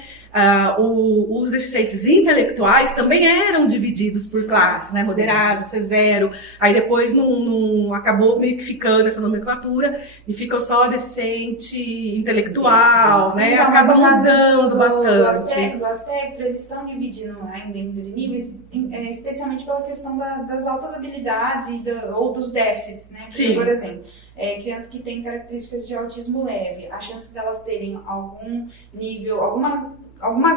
Os deficientes intelectuais também eram divididos por classe, né? Moderado, severo. Aí depois não acabou meio que ficando essa nomenclatura e ficou só deficiente intelectual, né? Então, Acaba mas no caso mudando bastante. Do aspecto, eles estão dividindo ainda entre níveis, especialmente pela questão das altas habilidades ou dos déficits, né? Porque, Sim. por exemplo, crianças que têm características de autismo leve, a chance delas terem algum nível, alguma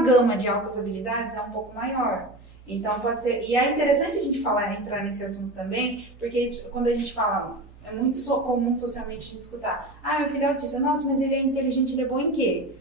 gama de altas habilidades é um pouco maior. Então pode ser. E é interessante a gente entrar nesse assunto também, porque quando a gente fala, é muito comum socialmente a gente escutar: meu filho é autista, nossa, mas ele é inteligente, ele é bom em quê?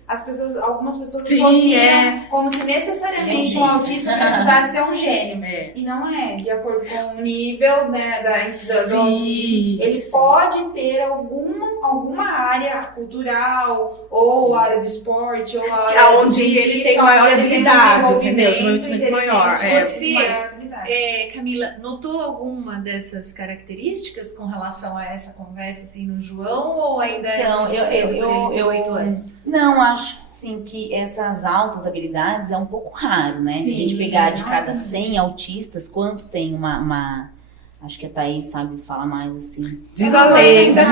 Algumas pessoas Sim, associam como se necessariamente um autista precisasse ser um gênio. É. E não é, de acordo com o nível, né, do autismo. Sim, Ele sim. pode ter alguma área cultural, ou área do esporte, ou a área Onde ele científica, tem maior onde ele tem um habilidade, entendeu? desenvolvimento Desenvolvimento maior. inteligente, Você- maior habilidade. Camila, notou alguma dessas características com relação a essa conversa assim no João, ou ainda é Então, muito cedo para ele ter 8 anos? Não, acho sim que essas altas habilidades é um pouco raro, né? Se a Sim, gente pegar de não. cada 100 autistas, quantos tem uma... Acho que a Thaís sabe falar mais assim. Diz a lenda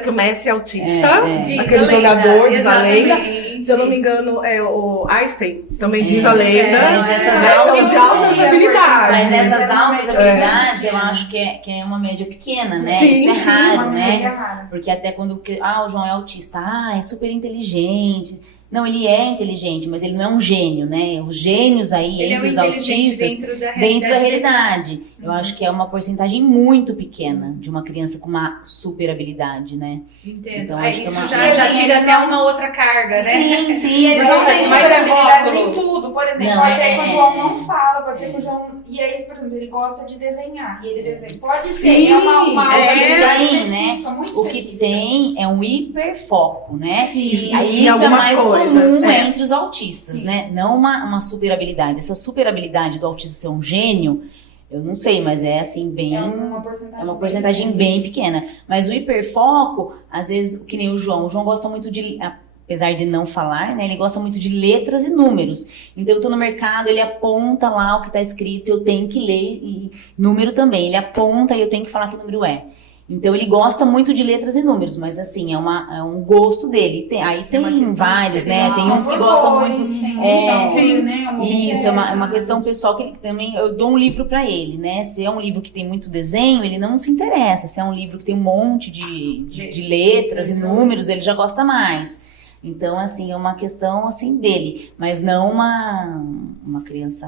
que o Messi é autista, Diz aquele a lenda, jogador, diz a lenda. exatamente. Se eu não me engano, o Einstein também diz a lenda. Mas essas São altas de altas habilidades. Mas essas altas É. habilidades, eu acho que é uma média pequena, né? Sim, Isso é sim, raro, Uma né? média rara. Porque até quando o João é autista, é super inteligente. Não, ele é inteligente, mas ele não é um gênio, né? Os gênios aí, Ele é um entre os inteligente autistas, dentro da realidade. Eu acho que é uma porcentagem muito pequena de uma criança com uma super habilidade, né? Entendo. Então, Aí acho que é isso uma- já E tira eles até não- uma outra carga, né? Sim, E sim. eles não têm mais super habilidades rótulo. em tudo. Por exemplo, Não, pode ser que o João não fala, pode ser É. que o João... E aí, por exemplo, ele gosta de desenhar. E ele desenha. Pode Sim, ser, é uma alta habilidade tem, específica, muito O que específica. tem é um hiperfoco, né? Sim, E em isso é algumas mais coisas, comum é. entre os autistas, Sim. né? Não uma super habilidade. Essa super habilidade do autista ser um gênio, eu não sei, mas é assim, bem... É uma porcentagem bem pequena. Mas o hiperfoco, às vezes, que nem o João gosta muito de... Apesar de não falar, né? Ele gosta muito de letras e números. Então, eu tô no mercado, ele aponta lá o que tá escrito, eu tenho que ler. E número também. Ele aponta e eu tenho que falar que número é. Então, ele gosta muito de letras e números, mas assim, é um gosto dele. Aí tem uma questão vários, né? pessoal. Tem uns que gostam muito... Sim. Isso, é uma questão pessoal que ele também... Eu dou um livro pra ele, né? Se é um livro que tem muito desenho, ele não se interessa. Se é um livro que tem um monte de letras e números, ele já gosta mais. Então, assim, é uma questão, assim, dele. Mas não uma criança...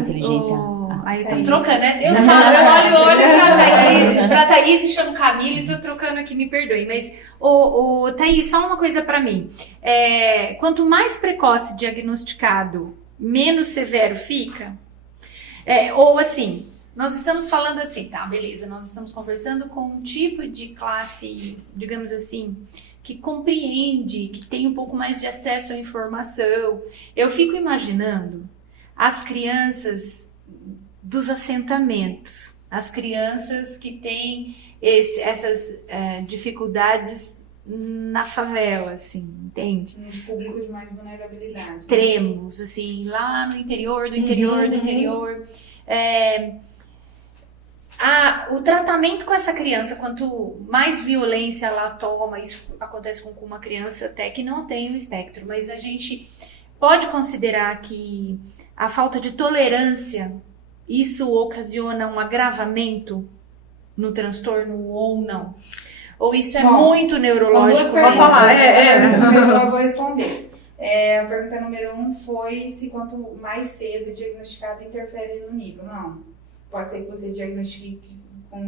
inteligência Aí tá artificial. trocando, né? Eu falo, eu olho pra Thaís e chamo Camila e tô trocando aqui, me perdoe. Mas, Thaís, fala uma coisa pra mim. Quanto mais precoce diagnosticado, menos severo fica? Ou assim, nós estamos falando assim, tá, beleza, nós estamos conversando com um tipo de classe, digamos assim, que compreende, que tem um pouco mais de acesso à informação. Eu fico imaginando as crianças dos assentamentos, as crianças que têm essas dificuldades na favela, assim, entende? Nos públicos de mais vulnerabilidade. Extremos, assim, lá no interior do interior do interior. O tratamento com essa criança, quanto mais violência ela toma, isso acontece com uma criança até que não tem o espectro, mas a gente pode considerar que a falta de tolerância, isso ocasiona um agravamento no transtorno ou não? Ou isso é muito neurológico? São duas perguntas. Vou falar, Eu vou responder. A pergunta número 1 foi se quanto mais cedo diagnosticado interfere no nível. Não. Pode ser que você diagnostique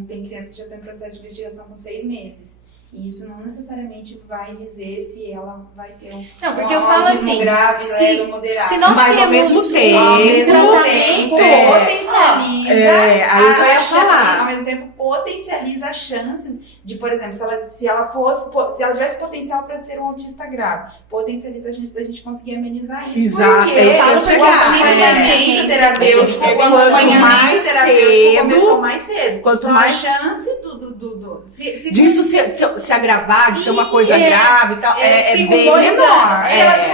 tem criança que já tem processo de investigação com 6 meses. E isso não necessariamente vai dizer se ela vai ter um não, porque eu falo assim, grave, leve ou moderado. Se nós mas temos ao mesmo tempo, potencializa aí eu já ia falar. ao mesmo tempo potencializa as chances de, por exemplo, se ela tivesse potencial para ser um autista grave, potencializa a chance da gente conseguir amenizar isso. Exato, Porque eu falo sei porque o eu tive acompanhamento terapêutico, quanto mais cedo, começou mais cedo. Quanto então, mais a chance disso se agravar, de ser uma coisa grave e tal, é com bem 2 menor. anos.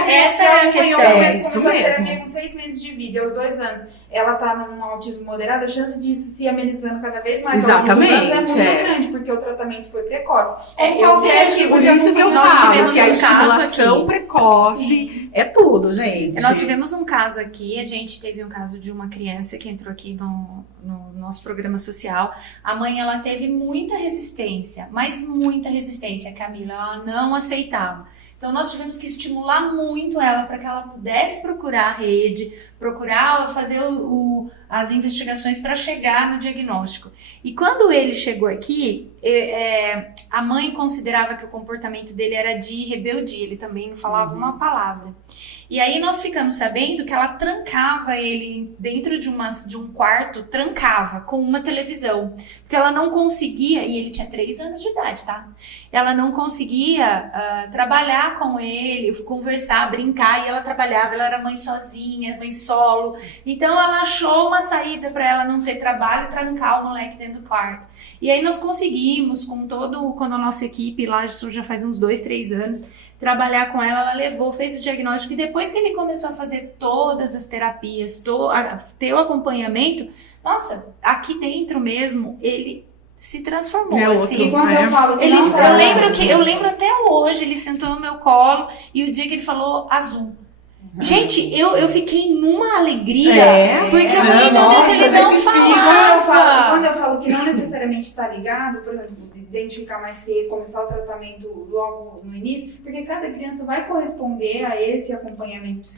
Essa é a questão. Isso Começou a mesmo. terapia com 6 meses de vida, aos 2 anos. Ela tá num autismo moderado, a chance disso se amenizando cada vez mais Exatamente, ao longo dos anos é muito grande, porque o tratamento foi precoce. Eu vejo, Por isso que eu nós falo tivemos que a um caso estimulação aqui. precoce é tudo, gente. Nós tivemos um caso aqui, a gente teve um caso de uma criança que entrou aqui no nosso programa social. A mãe, ela teve muita resistência, mas muita resistência, Camila, ela não aceitava. Então, nós tivemos que estimular muito ela para que ela pudesse procurar a rede, procurar fazer as investigações para chegar no diagnóstico. E quando ele chegou aqui, a mãe considerava que o comportamento dele era de rebeldia, ele também não falava uma palavra. E aí nós ficamos sabendo que ela trancava ele dentro de um quarto, trancava com uma televisão, porque ela não conseguia, e ele tinha 3 anos de idade, tá? Ela não conseguia trabalhar com ele, conversar, brincar, e ela trabalhava, ela era mãe sozinha, mãe solo, então ela achou uma saída para ela não ter trabalho, trancar o moleque dentro do quarto. E aí nós conseguimos, quando a nossa equipe lá, isso já faz uns 2, 3 anos, trabalhar com ela levou, fez o diagnóstico, e depois que ele começou a fazer todas as terapias, ter o acompanhamento, nossa, aqui dentro mesmo, ele se transformou, assim. E quando eu falo que eu lembro até hoje, ele sentou no meu colo, e o dia que ele falou azul. Gente, eu fiquei numa alegria, porque eu falei, meu Deus, ele não falava. Quando eu falo que não necessariamente está ligado, por exemplo, identificar mais cedo, começar o tratamento logo no início, porque cada criança vai corresponder a esse acompanhamento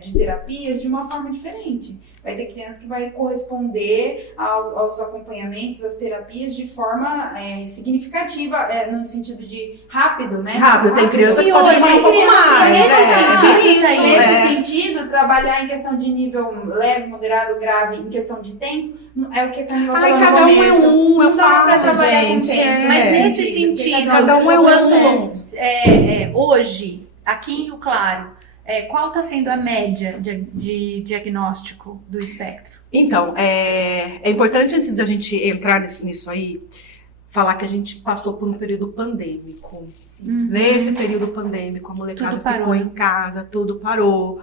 de terapias de uma forma diferente. Vai ter criança que vai corresponder aos acompanhamentos, às terapias de forma significativa, no sentido de rápido, né? Rápido, tem criança que E pode hoje, demorar um pouco mais. Nesse sentido, trabalhar em questão de nível leve, moderado, grave, em questão de tempo, é o que a Camila falou no cada começo. um é um, eu Não dá pra falo, trabalhar gente. com tempo. Mas nesse sentido, cada um é um. Hoje, aqui em Rio Claro, qual está sendo a média de diagnóstico do espectro? Então, é importante, antes da gente entrar nisso aí, falar que a gente passou por um período pandêmico. Nesse período pandêmico, a molecada ficou em casa, tudo parou.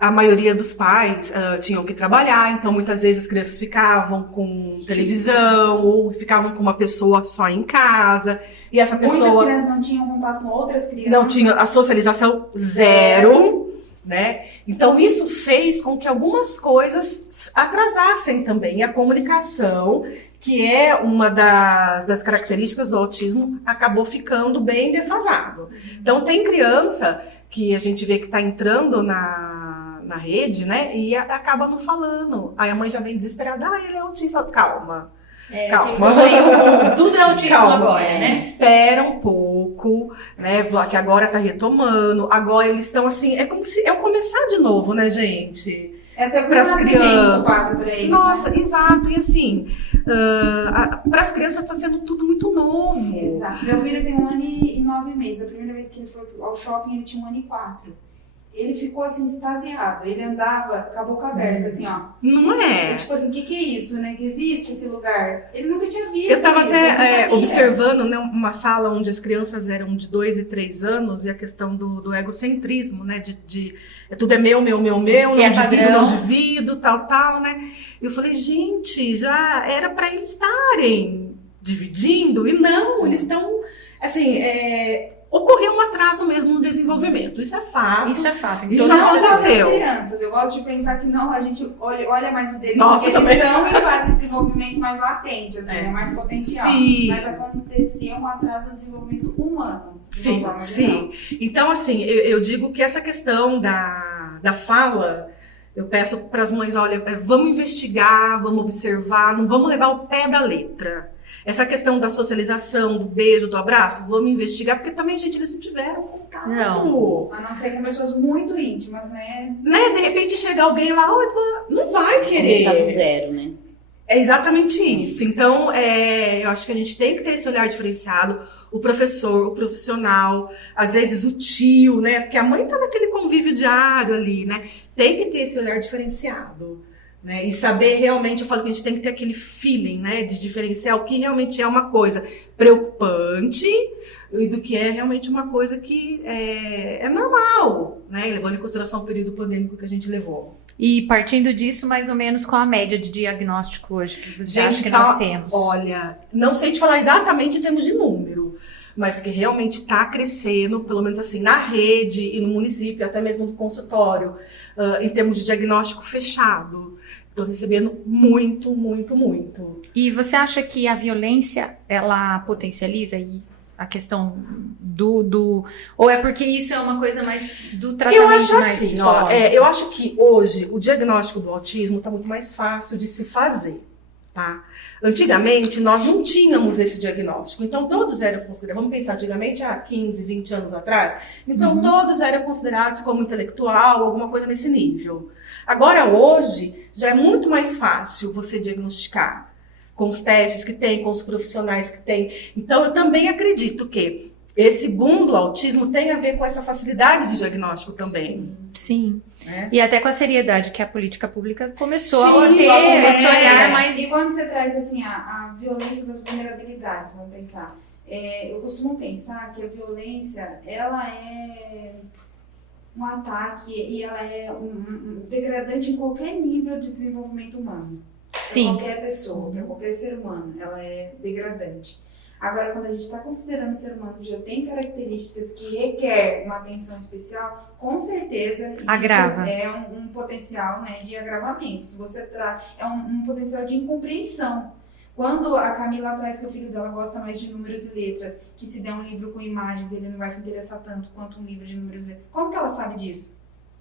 A maioria dos pais tinham que trabalhar, então muitas vezes as crianças ficavam com televisão ou ficavam com uma pessoa só em casa. E essa pessoa... Muitas crianças não tinham contato com outras crianças. Não tinha a socialização zero, né? Então isso fez com que algumas coisas atrasassem também. E a comunicação, que é uma das características do autismo, acabou ficando bem defasado. Então tem criança que a gente vê que está entrando na rede, né? E acaba não falando. Aí a mãe já vem desesperada. Ele é autista. Calma. Calma. Tudo é autismo agora, né? Espera um pouco, né? Que agora tá retomando. Agora eles estão assim. É como se começar de novo, né, gente? Essa é para as crianças. Quase pra eles, nossa, né? Exato. E assim, para as crianças está sendo tudo muito novo. Exato. Meu filho tem 1 ano e 9 meses. A primeira vez que ele foi ao shopping, ele tinha 1 ano e 4. ele ficou assim, extasiado. Ele andava com a boca aberta, assim, ó. Não é? É tipo assim, o que é isso, né? Que existe esse lugar. Ele nunca tinha visto. Eu estava isso, até observando, né, uma sala onde as crianças eram de 2 e 3 anos e a questão do egocentrismo, né? Tudo é meu, não divido, tal, né? Eu falei, gente, já era para eles estarem dividindo, e não, eles estão, assim, ocorreu um atraso mesmo no desenvolvimento, isso é fato. Isso é fato. Isso não aconteceu. só das crianças, eu gosto de pensar que não, a gente olha mais o deles, Nossa, porque eles estão em fase de desenvolvimento mais latente, assim, mais potencial. Sim. Mas acontecia um atraso no desenvolvimento humano. Sim. Então, assim, eu digo que essa questão da fala, eu peço para as mães, olha, vamos investigar, vamos observar, não vamos levar o pé da letra. Essa questão da socialização, do beijo, do abraço, vamos investigar, porque também, gente, eles não tiveram contato. Não. A não ser com pessoas muito íntimas, né? De repente chega alguém lá, não vai querer. Começar do zero, né? É exatamente isso. Então, eu acho que a gente tem que ter esse olhar diferenciado. O professor, o profissional, às vezes o tio, né? Porque a mãe tá naquele convívio diário ali, né? Tem que ter esse olhar diferenciado, né? E saber realmente, eu falo que a gente tem que ter aquele feeling, né? De diferenciar o que realmente é uma coisa preocupante e do que é realmente uma coisa que é normal, né? Levando em consideração o período pandêmico que a gente levou. E partindo disso, mais ou menos, qual a média de diagnóstico hoje que você acha que tá, nós temos? Olha, não sei te falar exatamente em termos de número, mas que realmente está crescendo, pelo menos assim, na rede e no município, até mesmo no consultório, em termos de diagnóstico fechado. Estou recebendo muito, muito, muito. E você acha que a violência, ela potencializa a questão ou é porque isso é uma coisa mais do tratamento? Eu acho mais assim, psicológico? eu acho que hoje o diagnóstico do autismo está muito mais fácil de se fazer, tá? Antigamente, nós não tínhamos esse diagnóstico, então todos eram considerados, vamos pensar, antigamente, há 15, 20 anos atrás, então todos eram considerados como intelectual, alguma coisa nesse nível. Agora, hoje, já é muito mais fácil você diagnosticar, com os testes que tem, com os profissionais que tem. Então, eu também acredito que esse boom do autismo tem a ver com essa facilidade de diagnóstico também. Sim. Né? E até com a seriedade que a política pública começou Sim, a ter esse olhar mais... E quando você traz, assim, a violência das vulnerabilidades, vamos pensar. Eu costumo pensar que a violência, ela é um ataque e ela é um degradante em qualquer nível de desenvolvimento humano. Sim. Para qualquer pessoa, para qualquer ser humano, ela é degradante. Agora, quando a gente está considerando o ser humano que já tem características que requer uma atenção especial, com certeza agrava. Isso é um potencial, né, de agravamento. Se você traz, é um potencial de incompreensão. Quando a Camila traz que o filho dela gosta mais de números e letras, que se der um livro com imagens ele não vai se interessar tanto quanto um livro de números e letras. Como que ela sabe disso?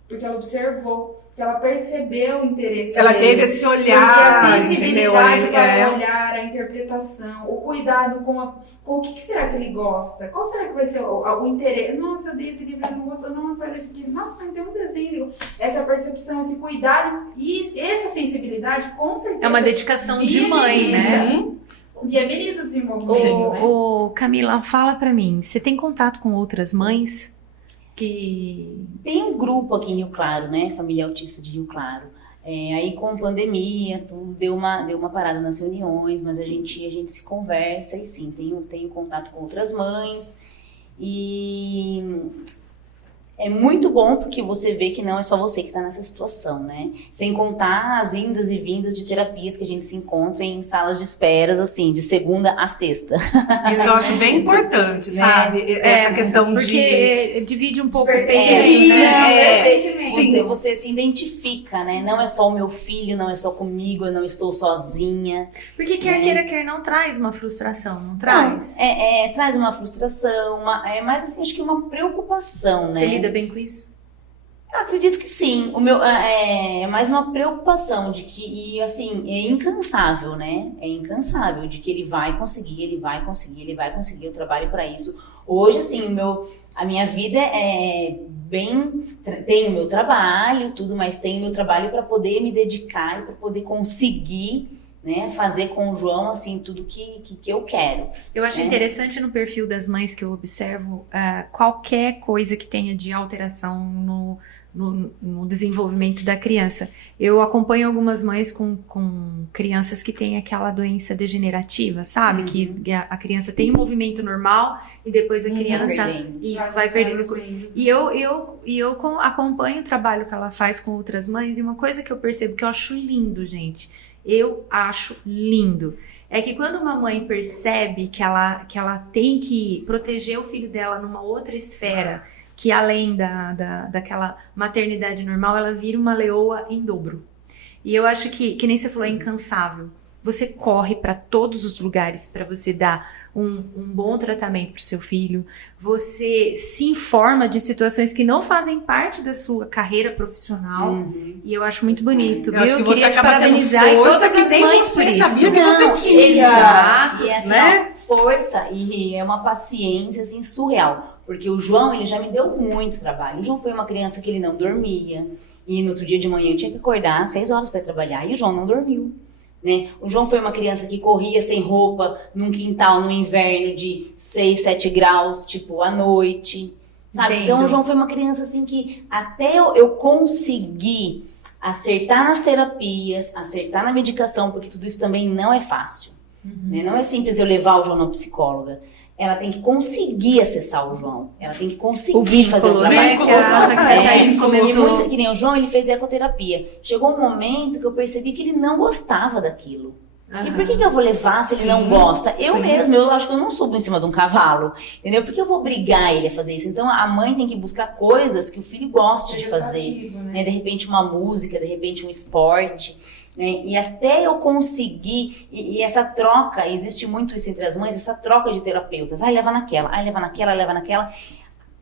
Porque ela observou, porque ela percebeu o interesse Ela dele. teve esse olhar, porque a sensibilidade entendeu? para o olhar, a interpretação, o cuidado com o que será que ele gosta? Qual será que vai ser o interesse? Nossa, eu dei esse livro, ele não gostou. Nossa, olha esse aqui. Nossa, mas tem um desenho. Essa percepção, esse cuidado e essa sensibilidade, com certeza. É uma dedicação de mãe, né? Viabiliza o desenvolvimento, né? Camila, fala pra mim, você tem contato com outras mães? Tem um grupo aqui em Rio Claro, né? Família Autista de Rio Claro. Aí com pandemia, tudo deu uma parada nas reuniões, mas a gente se conversa e sim, tenho contato com outras mães. E é muito bom porque você vê que não é só você que está nessa situação, né? Sem contar as indas e vindas de terapias que a gente se encontra em salas de esperas, assim, de segunda a sexta. Isso eu acho bem importante, sabe? Essa questão porque divide um pouco o peso, Sim, né? Você se identifica, né? Não é só o meu filho, não é só comigo, eu não estou sozinha. Porque quer queira, quer não, traz uma frustração, não traz? Não, traz uma frustração, mas assim, acho que uma preocupação, né? Você lida bem com isso? Eu acredito que sim. O meu é mais uma preocupação de que, e assim, é incansável, né? É incansável de que ele vai conseguir, eu trabalho para isso. Hoje, assim, a minha vida é bem... Tenho meu trabalho, tudo, mas tenho meu trabalho para poder me dedicar e para poder conseguir, né, fazer com o João, assim, tudo que eu quero. Eu acho interessante no perfil das mães que eu observo qualquer coisa que tenha de alteração no desenvolvimento da criança. Eu acompanho algumas mães com crianças que têm aquela doença degenerativa, sabe? Que a criança tem um movimento normal e depois a criança vai perdendo. E eu acompanho o trabalho que ela faz com outras mães, e uma coisa que eu percebo que eu acho lindo, gente. Eu acho lindo. É que quando uma mãe percebe que ela tem que proteger o filho dela numa outra esfera, que além daquela maternidade normal, ela vira uma leoa em dobro. E eu acho que nem você falou, é incansável. Você corre para todos os lugares para você dar um bom tratamento para o seu filho. Você se informa de situações que não fazem parte da sua carreira profissional. E eu acho muito bonito, viu? Acho que Eu você queria te acaba parabenizar tendo e força todas que as nem mães você por isso. sabia que você tinha. Exato. E assim, né? Força, e é uma paciência assim, surreal. Porque o João, ele já me deu muito trabalho. O João foi uma criança que ele não dormia. E no outro dia de manhã eu tinha que acordar às 6 horas para trabalhar. E o João não dormiu. Né? O João foi uma criança que corria sem roupa num quintal no inverno de 6, 7 graus, tipo, à noite. Sabe? Entendo. Então o João foi uma criança assim que até eu conseguir acertar nas terapias, acertar na medicação, porque tudo isso também não é fácil. Né? Não é simples eu levar o João na psicóloga. Ela tem que conseguir acessar o João. Ela tem que conseguir fazer o trabalho. Que a Thaís comentou. E muito, que nem o João, ele fez ecoterapia. Chegou um momento que eu percebi que ele não gostava daquilo. E por que eu vou levar se ele não gosta? Eu mesmo, eu acho que eu não subo em cima de um cavalo, entendeu? Por que eu vou obrigar ele a fazer isso? Então a mãe tem que buscar coisas que o filho goste de fazer. Né? De repente uma música, de repente um esporte. Né? E até eu conseguir, e essa troca, existe muito isso entre as mães, essa troca de terapeutas. Leva naquela, leva naquela, leva naquela.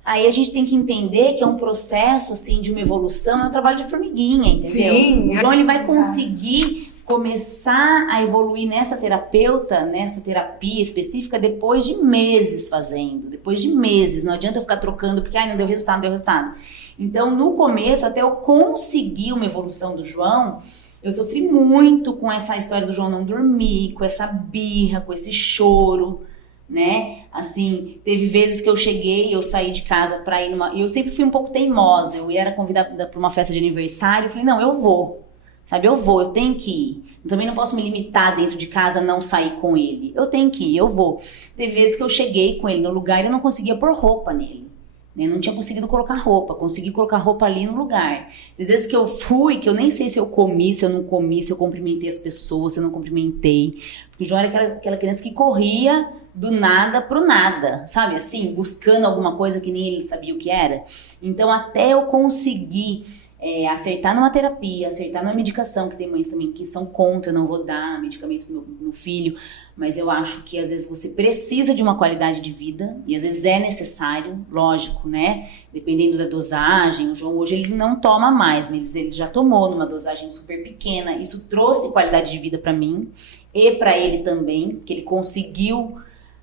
Aí a gente tem que entender que é um processo, assim, de uma evolução, é um trabalho de formiguinha, entendeu? Sim, o João, ele vai conseguir começar a evoluir nessa terapia específica, depois de meses fazendo, depois de meses. Não adianta eu ficar trocando, porque não deu resultado, não deu resultado. Então, no começo, até eu conseguir uma evolução do João, eu sofri muito com essa história do João não dormir, com essa birra, com esse choro, né? Assim, teve vezes que eu saí de casa pra ir numa... Eu sempre fui um pouco teimosa, eu era convidada pra uma festa de aniversário, eu falei, não, eu vou. Sabe, eu tenho que ir. Eu também não posso me limitar dentro de casa a não sair com ele. Eu tenho que ir, eu vou. Teve vezes que eu cheguei com ele no lugar e eu não conseguia pôr roupa nele. Eu não tinha conseguido colocar roupa, consegui colocar roupa ali no lugar. Às vezes que eu fui, que eu nem sei se eu comi, se eu não comi, se eu cumprimentei as pessoas, se eu não cumprimentei. Porque o João era aquela criança que corria do nada pro nada, sabe? Assim, buscando alguma coisa que nem ele sabia o que era. Então, até eu conseguir acertar numa terapia, acertar numa medicação, que tem mães também que são contra, não vou dar medicamento pro meu filho, mas eu acho que às vezes você precisa de uma qualidade de vida, e às vezes é necessário, lógico, né? Dependendo da dosagem. O João hoje ele não toma mais, mas ele já tomou numa dosagem super pequena. Isso trouxe qualidade de vida para mim e para ele também, que ele conseguiu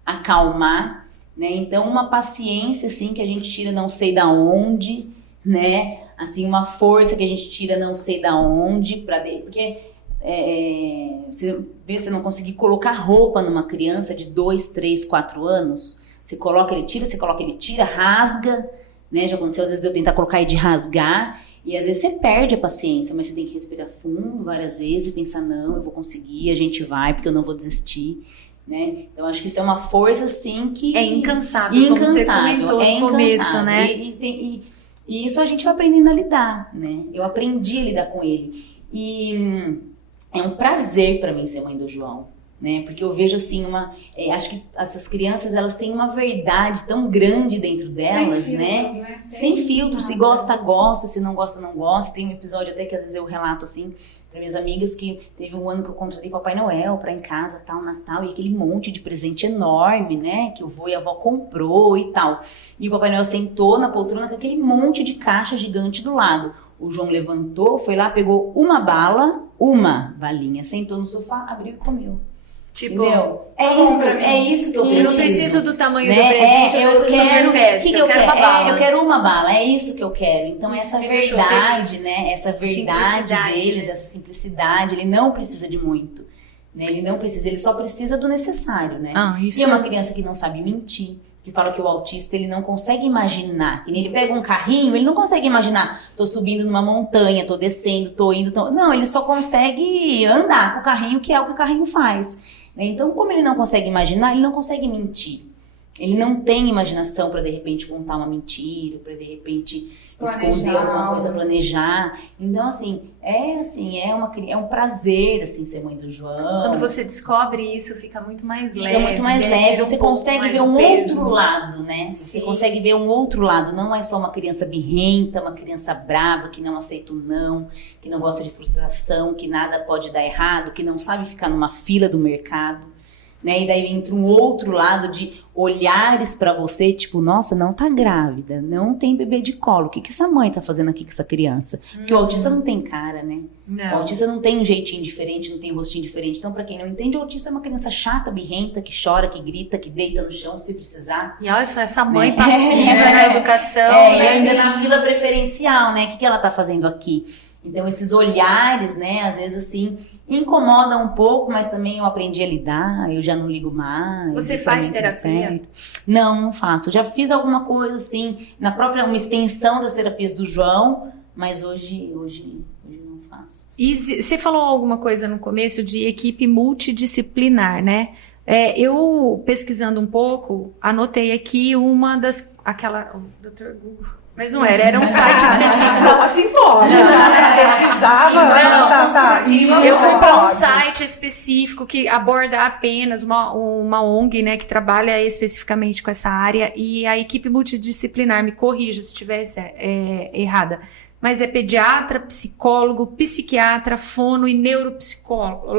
acalmar, né? Então uma paciência assim que a gente tira não sei da onde, né? Assim, uma força que a gente tira não sei da onde, porque você não conseguir colocar roupa numa criança de 2, 3, 4 anos, você coloca, ele tira, rasga, né? Já aconteceu às vezes de eu tentar colocar e de rasgar, e às vezes você perde a paciência, mas você tem que respirar fundo várias vezes e pensar, não, eu vou conseguir, a gente vai, porque eu não vou desistir. Né? Então acho que isso é uma força assim que... É incansável, como você comentou no começo, né? E isso a gente vai aprendendo a lidar, né? Eu aprendi a lidar com ele. E é um prazer para mim ser mãe do João, né? Porque eu vejo assim acho que essas crianças, elas têm uma verdade tão grande dentro delas, né? Sem filtro, se gosta, gosta, se não gosta, não gosta. Tem um episódio até que às vezes eu relato assim para minhas amigas que teve um ano que eu contratei Papai Noel pra ir em casa, tal, Natal, e aquele monte de presente enorme, né, que o vô e a avó comprou e tal. E o Papai Noel sentou na poltrona com aquele monte de caixa gigante do lado. O João levantou, foi lá, pegou uma balinha, sentou no sofá, abriu e comeu. Tipo, entendeu? É isso que eu preciso. Eu não preciso do tamanho do presente, eu quero festa, eu quero uma bala. Eu quero uma bala, é isso que eu quero. Então isso essa verdade, né? Essa verdade deles, essa simplicidade, ele não precisa de muito. né? Ele não precisa, ele só precisa do necessário, né? Isso E é uma criança que não sabe mentir, que fala que o autista, ele não consegue imaginar, que nem ele pega um carrinho, ele não consegue imaginar, tô subindo numa montanha, tô descendo, tô indo, não, ele só consegue andar com o carrinho, que é o que o carrinho faz, né? Então, como ele não consegue imaginar, ele não consegue mentir. Ele não tem imaginação para de repente contar uma mentira, para de repente esconder alguma coisa, planejar. Então, é um prazer, assim, ser mãe do João. Quando você descobre isso, fica muito mais leve. Fica muito mais leve, você consegue ver um outro lado, né? Sim. Você consegue ver um outro lado, não é só uma criança birrenta, uma criança brava, que não aceita o não, que não gosta de frustração, que nada pode dar errado, que não sabe ficar numa fila do mercado. Né? E daí entra um outro lado de olhares pra você, tipo, nossa, não tá grávida, não tem bebê de colo, o que essa mãe tá fazendo aqui com essa criança? Porque o autista não tem cara, né? Não. O autista não tem um jeitinho diferente, não tem um rostinho diferente. Então, pra quem não entende, o autista é uma criança chata, birrenta, que chora, que grita, que deita no chão se precisar. E olha só, essa mãe passiva na educação. E ainda na fila preferencial, né? O que ela tá fazendo aqui? Então, esses olhares, né, às vezes, assim, incomodam um pouco, mas também eu aprendi a lidar, eu já não ligo mais. Você faz terapia? Não faço. Já fiz alguma coisa, assim, na própria, uma extensão das terapias do João, mas hoje não faço. E você falou alguma coisa no começo de equipe multidisciplinar, né? Eu, pesquisando um pouco, anotei aqui uma das... o Dr. Google... Mas não era um site específico. Não, assim pode. Pesquisava. Eu fui para um site específico que aborda apenas uma ONG, né, que trabalha especificamente com essa área, e a equipe multidisciplinar, me corrija se estiver errada, mas é pediatra, psicólogo, psiquiatra, fono e neuropsicólogo.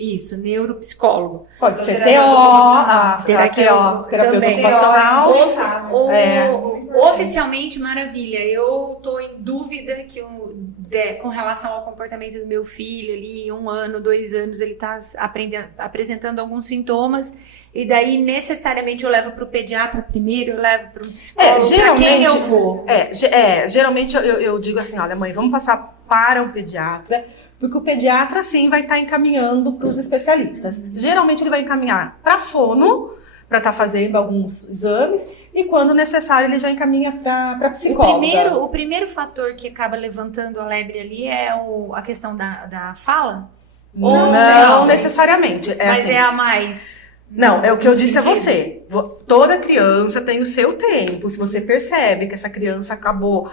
Isso, neuropsicólogo. Pode ser TO, terapeuta ocupacional. Oficialmente, maravilha. Eu tô em dúvida com relação ao comportamento do meu filho ali, 1 ano, 2 anos, ele tá apresentando alguns sintomas, e daí necessariamente eu levo pro pediatra primeiro, eu levo pro psicólogo, pra quem eu vou? Geralmente eu digo assim, olha mãe, vamos passar para um pediatra, porque o pediatra sim vai estar encaminhando para os especialistas. Geralmente ele vai encaminhar para fono, para estar fazendo alguns exames, e quando necessário ele já encaminha para psicóloga. O primeiro fator que acaba levantando a lebre ali é a questão da fala? Não necessariamente. Mas assim, é a mais... Não, é o que eu disse a você. Toda criança tem o seu tempo. Se você percebe que essa criança acabou,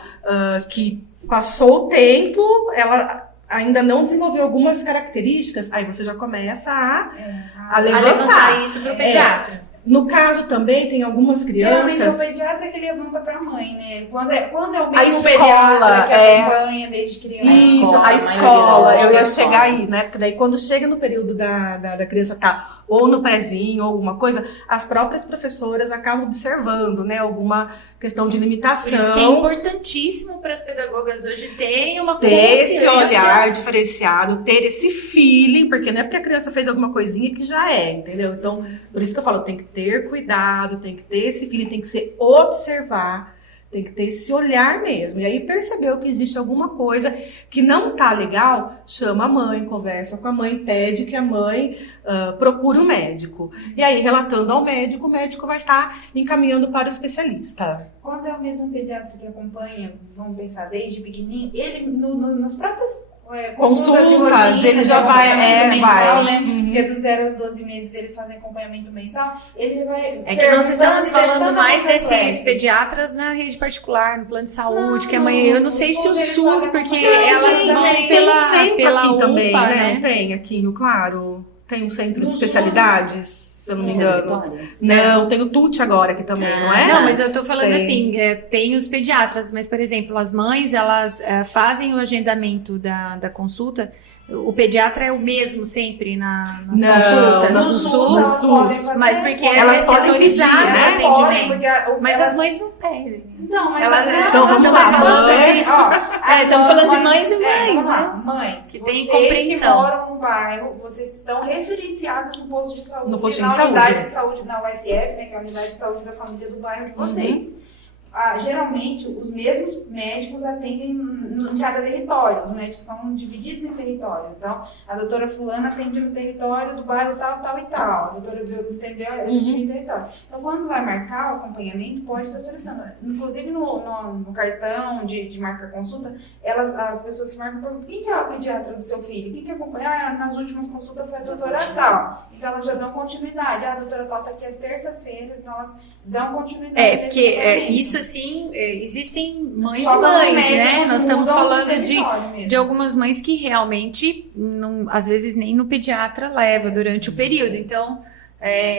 que passou o tempo, ela ainda não desenvolveu algumas características, aí você já começa a levantar isso para o pediatra. No caso também, tem algumas crianças... Geralmente é o pediatra que levanta pra mãe, né? Quando é o mesmo escola, pediatra que acompanha desde criança. Isso, a escola, eu ia chegar aí, né? Porque daí quando chega no período da criança tá ou no prezinho ou alguma coisa, as próprias professoras acabam observando, né? Alguma questão de limitação. Por isso que é importantíssimo para as pedagogas hoje terem uma ter consciência. Esse olhar diferenciado, ter esse feeling, porque não é porque a criança fez alguma coisinha que já entendeu? Então, por isso que eu falo, tem que ter cuidado, tem que ter esse feeling, tem que se observar, tem que ter esse olhar mesmo. E aí percebeu que existe alguma coisa que não tá legal, chama a mãe, conversa com a mãe, pede que a mãe procure um médico. E aí, relatando ao médico, o médico vai estar encaminhando para o especialista. Quando é o mesmo pediatra que acompanha, vamos pensar, desde pequenininho, ele nos próprios... consultas, ele já vai, mensal, né? Porque do 0 aos 12 meses eles fazem acompanhamento mensal, ele vai... É que nós estamos falando mais desses pediatras na rede particular, no plano de saúde, que amanhã eu não sei se o SUS, porque elas vão pela aqui UPA, também, né? Não tem aqui em Rio Claro? Tem um centro de especialidades? Se eu não me engano. Vitória? Não, tem o TUT agora aqui também, não é? Não, mas eu tô falando assim, tem os pediatras, mas, por exemplo, as mães, elas fazem o agendamento da consulta, o pediatra é o mesmo sempre nas consultas? No SUS, mas porque elas é podem setorizado pedir, os né? atendimentos. Mas as mães não pedem. Não, mas então vamos lá, estamos falando de mães e mães, vamos lá, né? mães, Que tem vocês compreensão. que moram no bairro, vocês estão referenciadas no posto de saúde, No postinho na de saúde. unidade de saúde, na USF, né, que é a unidade de saúde da família do bairro de vocês. geralmente os mesmos médicos atendem em cada território, os médicos são divididos em territórios, então a doutora fulana atende no território do bairro tal, tal e tal, a doutora, entendeu? Eles dividem território. Então quando vai marcar o acompanhamento, pode estar solicitando, inclusive no cartão de marcar consulta, as pessoas que marcam perguntam, quem que é a pediatra do seu filho? Quem que acompanha? Nas últimas consultas foi a doutora tal, então elas já dão continuidade, a doutora tal está aqui às terças-feiras, então elas dão continuidade. Porque isso assim, existem mães Só e mães, médicos né? Nós estamos mudam falando território de algumas mães que realmente, às vezes, nem no pediatra leva durante o período. Então,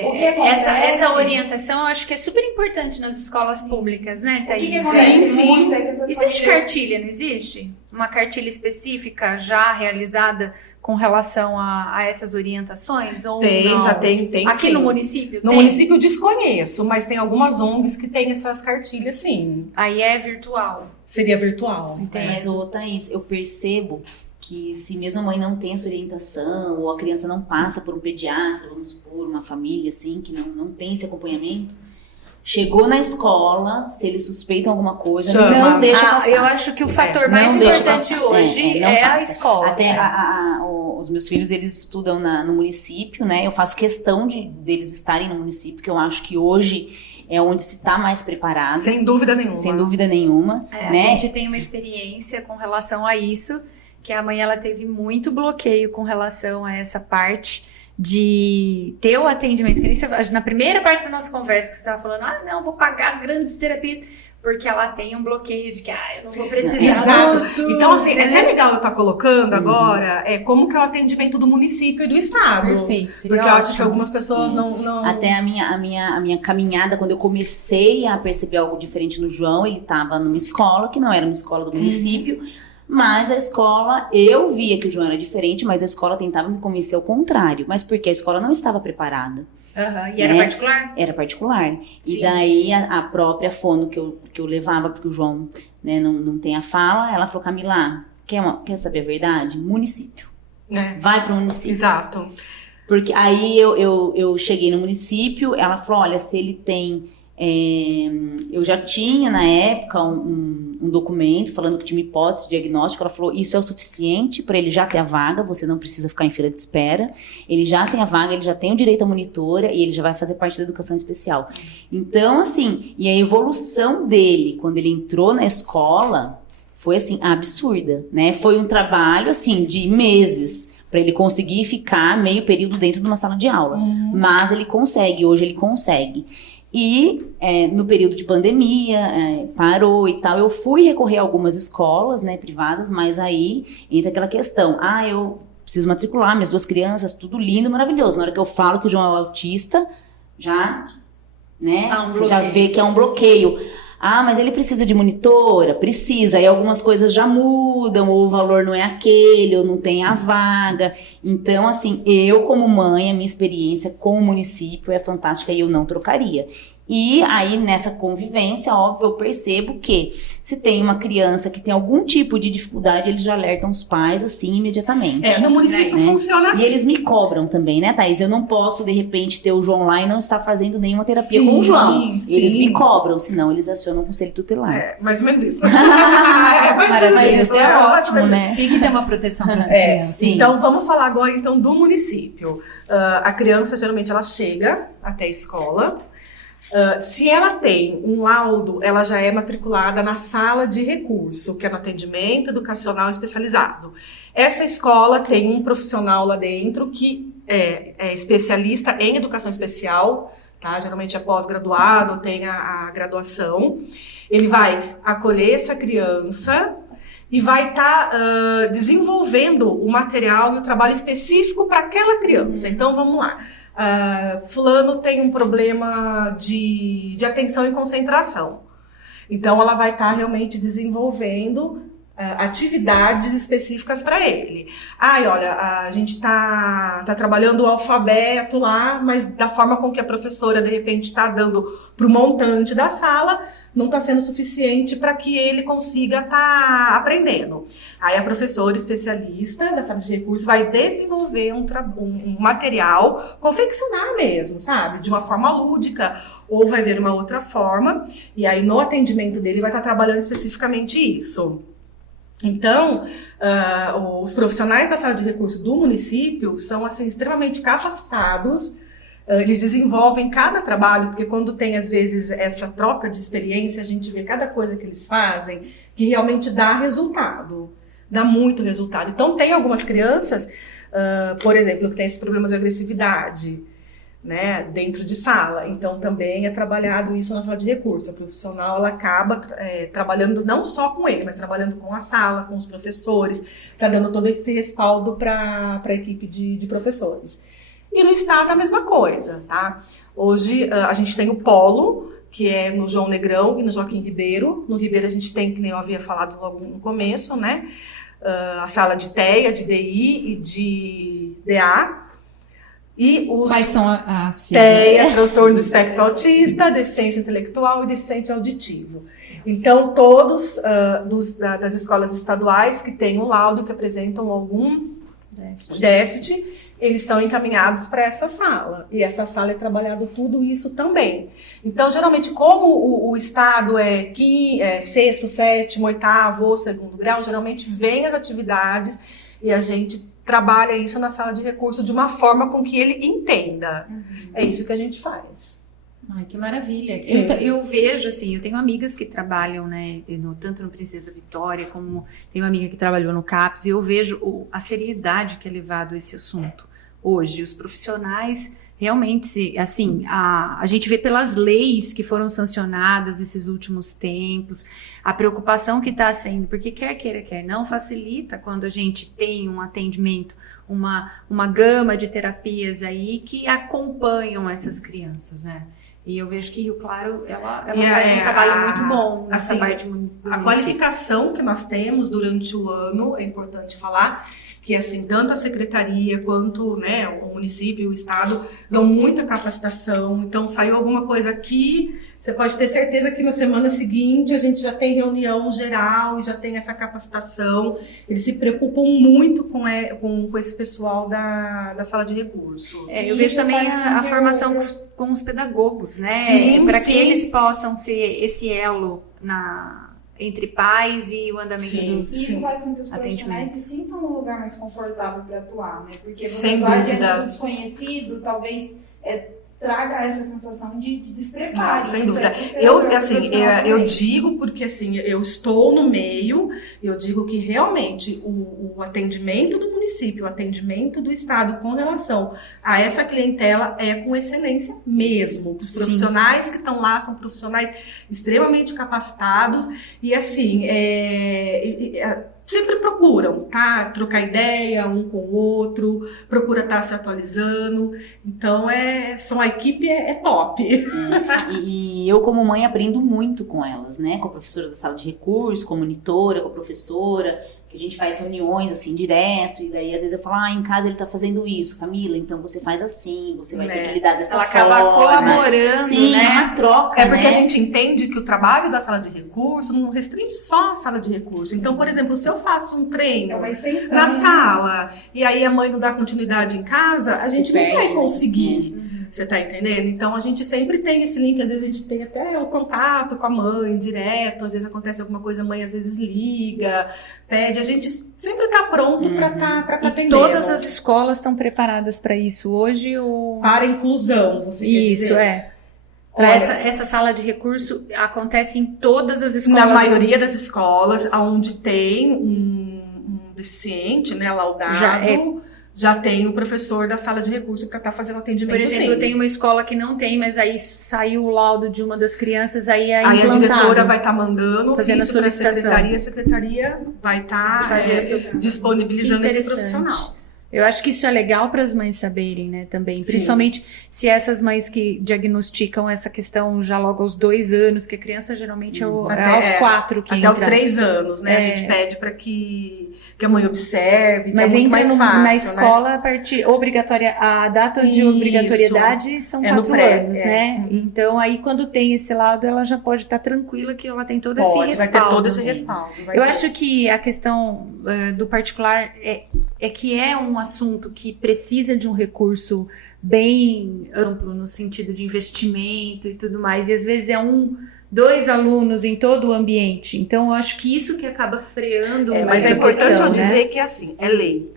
O que acontece- essa orientação eu acho que é super importante nas escolas públicas, né, O Thaís? que acontece Sim, muito é que essas Existe famílias- cartilha, não existe? Uma cartilha específica já realizada com relação a essas orientações? Ou Tem, não? já tem Aqui sim. no município No tem? município eu desconheço, mas tem algumas ONGs que têm essas cartilhas, sim. Aí é virtual. Seria virtual. Entendo. Mas, Thaís, eu percebo que se mesmo a mãe não tem essa orientação, ou a criança não passa por um pediatra, vamos supor, uma família assim, que não tem esse acompanhamento, chegou na escola, se eles suspeitam alguma coisa, Chama. não deixa passar. Eu acho que o fator mais não deixa importante passar. hoje não é a passa. escola. Até os meus filhos, eles estudam no município, né? Eu faço questão deles estarem no município, que eu acho que hoje é onde se está mais preparado. Sem dúvida nenhuma. Sem dúvida nenhuma, A né? gente tem uma experiência com relação a isso, que a mãe ela teve muito bloqueio com relação a essa parte de ter o atendimento. Que nem você, na primeira parte da nossa conversa que você estava falando, não, vou pagar grandes terapias, porque ela tem um bloqueio de que, eu não vou precisar Exato. disso. Então, assim, é entendeu? até legal eu estar colocando agora como que é o atendimento do município e do estado. Perfeito, seria Porque eu acho ótimo. que algumas pessoas não... Até a minha caminhada, quando eu comecei a perceber algo diferente no João, ele estava numa escola, que não era uma escola do município, mas a escola, eu via que o João era diferente, mas a escola tentava me convencer ao contrário. Mas porque a escola não estava preparada. Aham. E era né? particular? Era particular. Sim. E daí a própria fono que eu levava, porque o João, né, não tem a fala, ela falou, Camila, quer saber a verdade? Município. Né? Vai pro município. Exato. Porque aí eu cheguei no município, ela falou, olha, se ele tem... eu já tinha na época um documento falando que tinha uma hipótese diagnóstica. Ela falou, isso é o suficiente para ele já ter a vaga, você não precisa ficar em fila de espera, ele já tem a vaga, ele já tem o direito à monitora e ele já vai fazer parte da educação especial. Então, assim, e a evolução dele quando ele entrou na escola foi assim, absurda, né? Foi um trabalho assim de meses para ele conseguir ficar meio período dentro de uma sala de aula, mas ele consegue, hoje ele consegue. E no período de pandemia, parou e tal, eu fui recorrer a algumas escolas, né, privadas, mas aí entra aquela questão, eu preciso matricular minhas 2 crianças, tudo lindo, maravilhoso. Na hora que eu falo que o João é autista, já, né, você já vê que é um bloqueio. Mas ele precisa de monitora? Precisa. Aí algumas coisas já mudam, ou o valor não é aquele, ou não tem a vaga. Então, assim, eu como mãe, a minha experiência com o município é fantástica e eu não trocaria. E aí, nessa convivência, óbvio, eu percebo que se tem uma criança que tem algum tipo de dificuldade, eles já alertam os pais, assim, imediatamente. No município funciona assim. E eles me cobram também, né, Thaís? Eu não posso, de repente, ter o João lá e não estar fazendo nenhuma terapia com o João. Sim. Eles me cobram, senão eles acionam o conselho tutelar. Mais ou menos isso. Mas isso é ótimo, né? Tem que ter uma proteção para essa É, criança. Sim. então vamos falar agora então do município. A criança geralmente ela chega até a escola. Se ela tem um laudo, ela já é matriculada na sala de recurso, que é no atendimento educacional especializado. Essa escola tem um profissional lá dentro que é especialista em educação especial, tá? Geralmente é pós-graduado, tem a graduação. Ele vai acolher essa criança e vai estar desenvolvendo o material e o trabalho específico para aquela criança. Então, vamos lá. Fulano tem um problema de atenção e concentração. Então, ela vai estar realmente desenvolvendo atividades específicas para ele. Olha, a gente tá trabalhando o alfabeto lá, mas da forma com que a professora de repente está dando para o montante da sala, não está sendo suficiente para que ele consiga estar aprendendo. Aí a professora especialista da sala de recursos vai desenvolver um material, confeccionar mesmo, sabe? De uma forma lúdica, ou vai ver uma outra forma, e aí no atendimento dele vai estar trabalhando especificamente isso. Então, os profissionais da sala de recursos do município são assim, extremamente capacitados, eles desenvolvem cada trabalho, porque quando tem às vezes essa troca de experiência, a gente vê cada coisa que eles fazem que realmente dá resultado, dá muito resultado. Então tem algumas crianças, por exemplo, que tem esse problema de agressividade, né, dentro de sala. Então também é trabalhado isso na sala de recursos. A profissional ela acaba trabalhando não só com ele, mas trabalhando com a sala, com os professores, tá dando todo esse respaldo para a equipe de professores. E no estado a mesma coisa, tá? Hoje a gente tem o polo, que é no João Negrão e no Joaquim Ribeiro. No Ribeiro a gente tem, que nem eu havia falado logo no começo, né, a sala de TEA, de DI e de DA. E os Quais são as TEA, transtorno do espectro autista, deficiência intelectual e deficiente auditivo. Então, todos das escolas estaduais que têm um laudo que apresentam algum déficit, eles são encaminhados para essa sala. E essa sala é trabalhado tudo isso também. Então, geralmente, como o estado é sexto, sétimo, oitavo ou segundo grau, geralmente vem as atividades e a gente trabalha isso na sala de recurso de uma forma com que ele entenda. É isso que a gente faz. Ai, que maravilha. Sim. Eu vejo, assim, eu tenho amigas que trabalham, né, tanto no Princesa Vitória, como tenho uma amiga que trabalhou no CAPS, e eu vejo a seriedade que é levado a esse assunto hoje. Os profissionais, realmente, assim, a gente vê pelas leis que foram sancionadas nesses últimos tempos, a preocupação que está sendo, porque quer queira, quer não, facilita quando a gente tem um atendimento, uma gama de terapias aí que acompanham essas crianças, né? E eu vejo que Rio Claro, ela faz um trabalho muito bom nessa assim, parte municipal. A qualificação que nós temos durante o ano, é importante falar, que assim, tanto a secretaria quanto, né, o município e o estado dão muita capacitação. Então, saiu alguma coisa aqui, você pode ter certeza que na semana seguinte a gente já tem reunião geral e já tem essa capacitação. Eles se preocupam muito com esse pessoal da sala de recurso. Eu vejo também a formação com os pedagogos, né? Sim, para sim. que eles possam ser esse elo entre pais e o andamento Sim, dos Isso faz com que os profissionais atendimentos. se sintam num lugar mais confortável para atuar, né? Porque você Sem atuar dúvida. diante do desconhecido, talvez traga essa sensação de despreparo. Não, sem Isso dúvida. é desesperador pro profissional Eu também. digo porque assim, eu estou no meio, eu digo que realmente o atendimento do município, o atendimento do estado com relação a essa clientela é com excelência mesmo. Os profissionais que estão lá são profissionais extremamente capacitados e assim, sempre procuram, tá? Trocar ideia um com o outro, procura estar se atualizando. Então, a equipe é top. E eu, como mãe, aprendo muito com elas, né? Com a professora da sala de recursos, com a monitora, com a professora, que a gente faz reuniões, assim, direto. E daí, às vezes, eu falo, em casa ele tá fazendo isso, Camila, então você faz assim, você vai ter que lidar dessa Ela forma. acaba colaborando, Sim, né? é uma troca, É porque né? a gente entende que o trabalho da sala de recurso não restringe só a sala de recurso. Então, por exemplo, se eu faço um treino É uma extensão. na sala e aí a mãe não dá continuidade em casa, a gente não perde, vai né? conseguir. Você tá entendendo? Então a gente sempre tem esse link, às vezes a gente tem até o contato com a mãe direto, às vezes acontece alguma coisa, a mãe às vezes liga, pede, a gente sempre tá pronto para tá E atendendo. todas as escolas estão preparadas para isso hoje? Ou... Para inclusão, você quer Isso, dizer? Para Olha, essa sala de recurso acontece em todas as escolas? na maioria das escolas, onde tem um deficiente, né, laudado, já tem o professor da sala de recurso para estar fazendo atendimento. Por exemplo, sim. tem uma escola que não tem, mas aí saiu o laudo de uma das crianças, aí é Aí a implantado. diretora vai estar mandando Fazendo isso para a solicitação. secretaria vai estar Fazer a disponibilizando Que esse interessante. profissional. Eu acho que isso é legal para as mães saberem, né, também. Principalmente se essas mães que diagnosticam essa questão já logo aos 2 anos, que a criança geralmente é aos 4 que até entra. aos 3 anos, né? A gente pede para que a mãe observe. Mas é muito entra mais fácil, na escola a partir obrigatória, a data de obrigatoriedade são 4 anos, né? Então aí quando tem esse lado, ela já pode estar tranquila que ela tem todo esse respaldo. Vai ter todo esse respaldo. Eu acho que a questão do particular é que é um assunto que precisa de um recurso bem amplo no sentido de investimento e tudo mais, e às vezes é 2 alunos em todo o ambiente, então eu acho que isso que acaba freando mas é importante eu dizer que assim, é lei.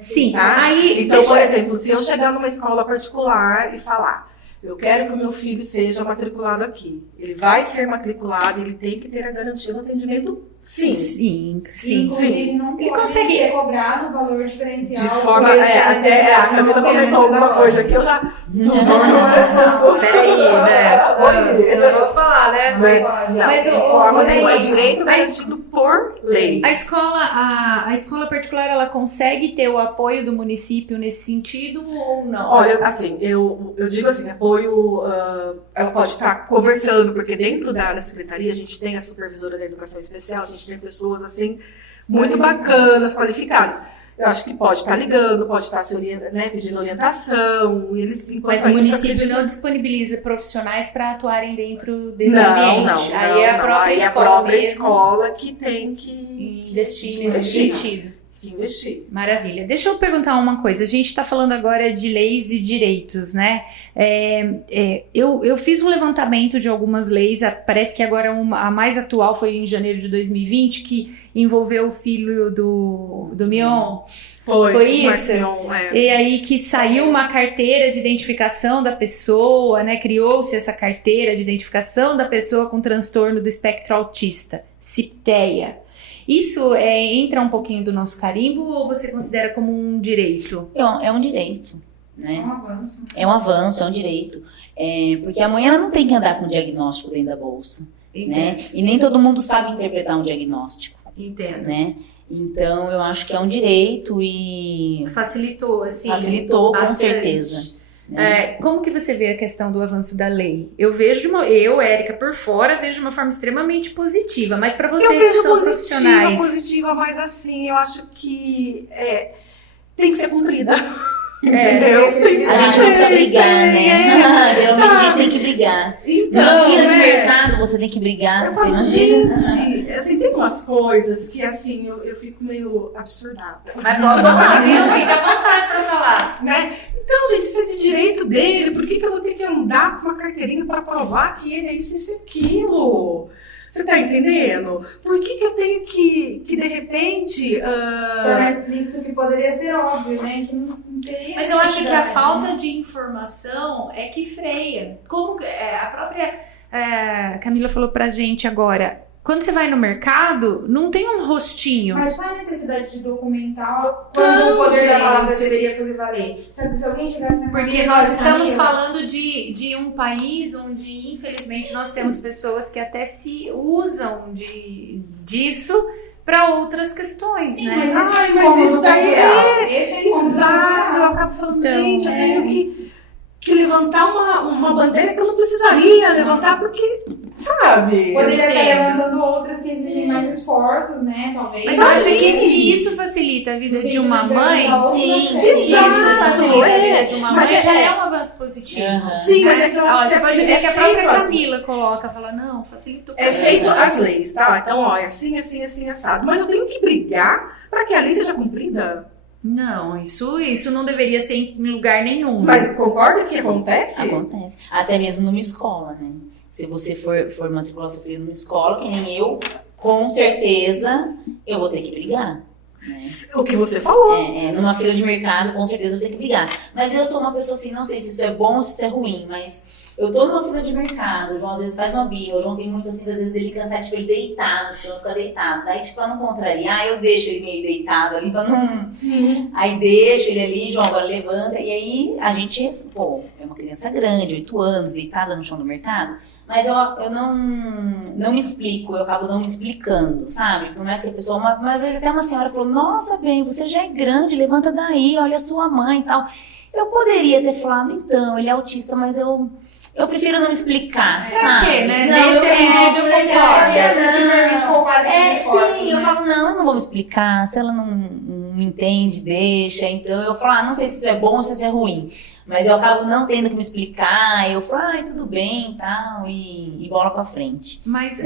Sim, tá? aí, então, por exemplo, se eu chegar numa escola particular e falar, eu quero que o meu filho seja matriculado aqui, ele vai ser matriculado, ele tem que ter a garantia do atendimento, sim. Inclusive, não ele pode consegue ser cobrado o valor diferencial. De forma, até a Camila comentou alguma coisa que eu já... Peraí, né? Eu não vou falar, né? Mas é direito garantido por lei. A escola particular, ela consegue ter o apoio do município nesse sentido ou não? Olha, assim, eu digo assim, apoio, ela pode estar conversando, porque dentro da secretaria a gente tem a supervisora da educação especial, a gente tem pessoas, assim, muito bacanas, qualificadas. Eu acho que pode estar ligando, pode estar pedindo orientação. Mas o município não disponibiliza profissionais para atuarem dentro desse ambiente. Aí é a própria escola que tem que investir nesse sentido. Investir. Maravilha. Deixa eu perguntar uma coisa. A gente está falando agora de leis e direitos, né? Eu fiz um levantamento de algumas leis, parece que agora a mais atual foi em janeiro de 2020, que envolveu o filho do Mion. Foi isso? E aí que saiu uma carteira de identificação da pessoa, né? Criou-se essa carteira de identificação da pessoa com transtorno do espectro autista, CIPTEA. Isso entra um pouquinho do nosso carimbo ou você considera como um direito? É um direito, né? É um avanço. É um avanço, é um direito. Porque a mãe ela não tem que andar com diagnóstico dentro da bolsa, né? E nem todo mundo sabe interpretar um diagnóstico. Entendo. Né? Então, eu acho que é um direito e... Facilitou, assim. Facilitou, bastante. Com certeza. Como que você vê a questão do avanço da lei? Eu vejo Érica, por fora, vejo de uma forma extremamente positiva, mas para vocês que são profissionais... positiva, mas assim, eu acho que tem que ser cumprida. Entendeu? A gente não precisa brigar, né? Geralmente a gente tem que brigar. Então, na fila de mercado você tem que brigar. Eu falo, gente, assim, tem umas coisas que assim, eu fico meio absurdada. Mas pode falar, viu? Fica à vontade pra falar. Né? Então, gente, isso é de direito dele. Por que eu vou ter que andar com uma carteirinha para provar que ele é isso e aquilo? Você tá entendendo? Por que eu tenho que de repente... Isso que poderia ser óbvio, né? Que não teria. Mas eu acho que a falta de informação é que freia. Como a própria Camila falou pra gente agora... Quando você vai no mercado, não tem um rostinho. Mas qual é a necessidade de documentar quando o poder da palavra deveria fazer valer? Sabe, se alguém chegasse na Porque nós estamos falando de um país onde, infelizmente, nós temos pessoas que até se usam disso para outras questões, né? Mas isso daí esse é exato. Eu acabo falando, gente, eu tenho que levantar uma bandeira que eu não precisaria levantar, porque... Sabe? Poderia estar levantando outras que exigem mais esforços, né? Talvez. Mas eu acho que se isso facilita a vida de uma mãe, se exato, isso facilita a vida de uma mãe, já é um avanço positivo. Sim, mas é que eu acho que você pode ver que a própria Camila coloca, fala, não, facilitou. É feito as leis, tá? Então, ó, é assim, assado. Mas eu tenho que brigar para que a lei seja cumprida? Não, isso não deveria ser em lugar nenhum. Mas concorda que acontece? Acontece. Até mesmo numa escola, né? Se você for matricular seu filho numa escola, que nem eu, com certeza eu vou ter que brigar. Né? O que você falou. Numa fila de mercado, com certeza eu vou ter que brigar. Mas eu sou uma pessoa assim, não sei se isso é bom ou se isso é ruim, mas eu tô numa fila de mercado, o João às vezes faz uma birra, o João tem muito assim, às vezes ele cansa, tipo, ele deitar no chão, fica deitado. Daí, tipo, pra não contrariar, eu deixo ele meio deitado ali, pra não... Aí deixo ele ali, João, agora levanta, e aí a gente, pô, é uma criança criança grande, 8 anos, deitada no chão do mercado, mas eu não me explico, eu acabo não me explicando, sabe? Por mais que a pessoa, uma vez até uma senhora falou, nossa, bem, você já é grande, levanta daí, olha a sua mãe e tal. Eu poderia ter falado, então, ele é autista, mas eu prefiro não me explicar, sabe? Por quê, né? Não, Nesse sentido eu concordo. Sim, eu falo, não, eu não vou me explicar, se ela não entende, deixa. Então eu falo, não sei se isso é bom ou se isso é ruim. Mas eu acabo não tendo que me explicar, eu falo, tudo bem e tal, e bola pra frente. Mas,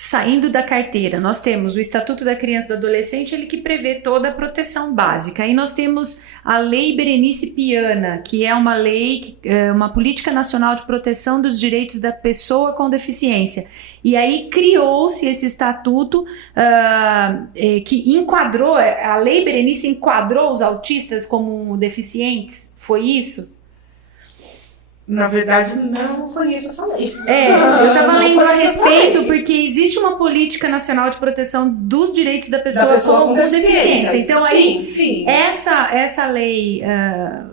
saindo da carteira, nós temos o Estatuto da Criança e do Adolescente, ele que prevê toda a proteção básica. Aí nós temos a Lei Berenice Piana, que é uma lei, uma política nacional de proteção dos direitos da pessoa com deficiência. E aí criou-se esse estatuto que enquadrou, a Lei Berenice enquadrou os autistas como deficientes, foi isso? Na verdade, não conheço essa lei. Eu tava lendo a respeito, porque existe uma política nacional de proteção dos direitos da pessoa com deficiência. Então, sim. Essa lei,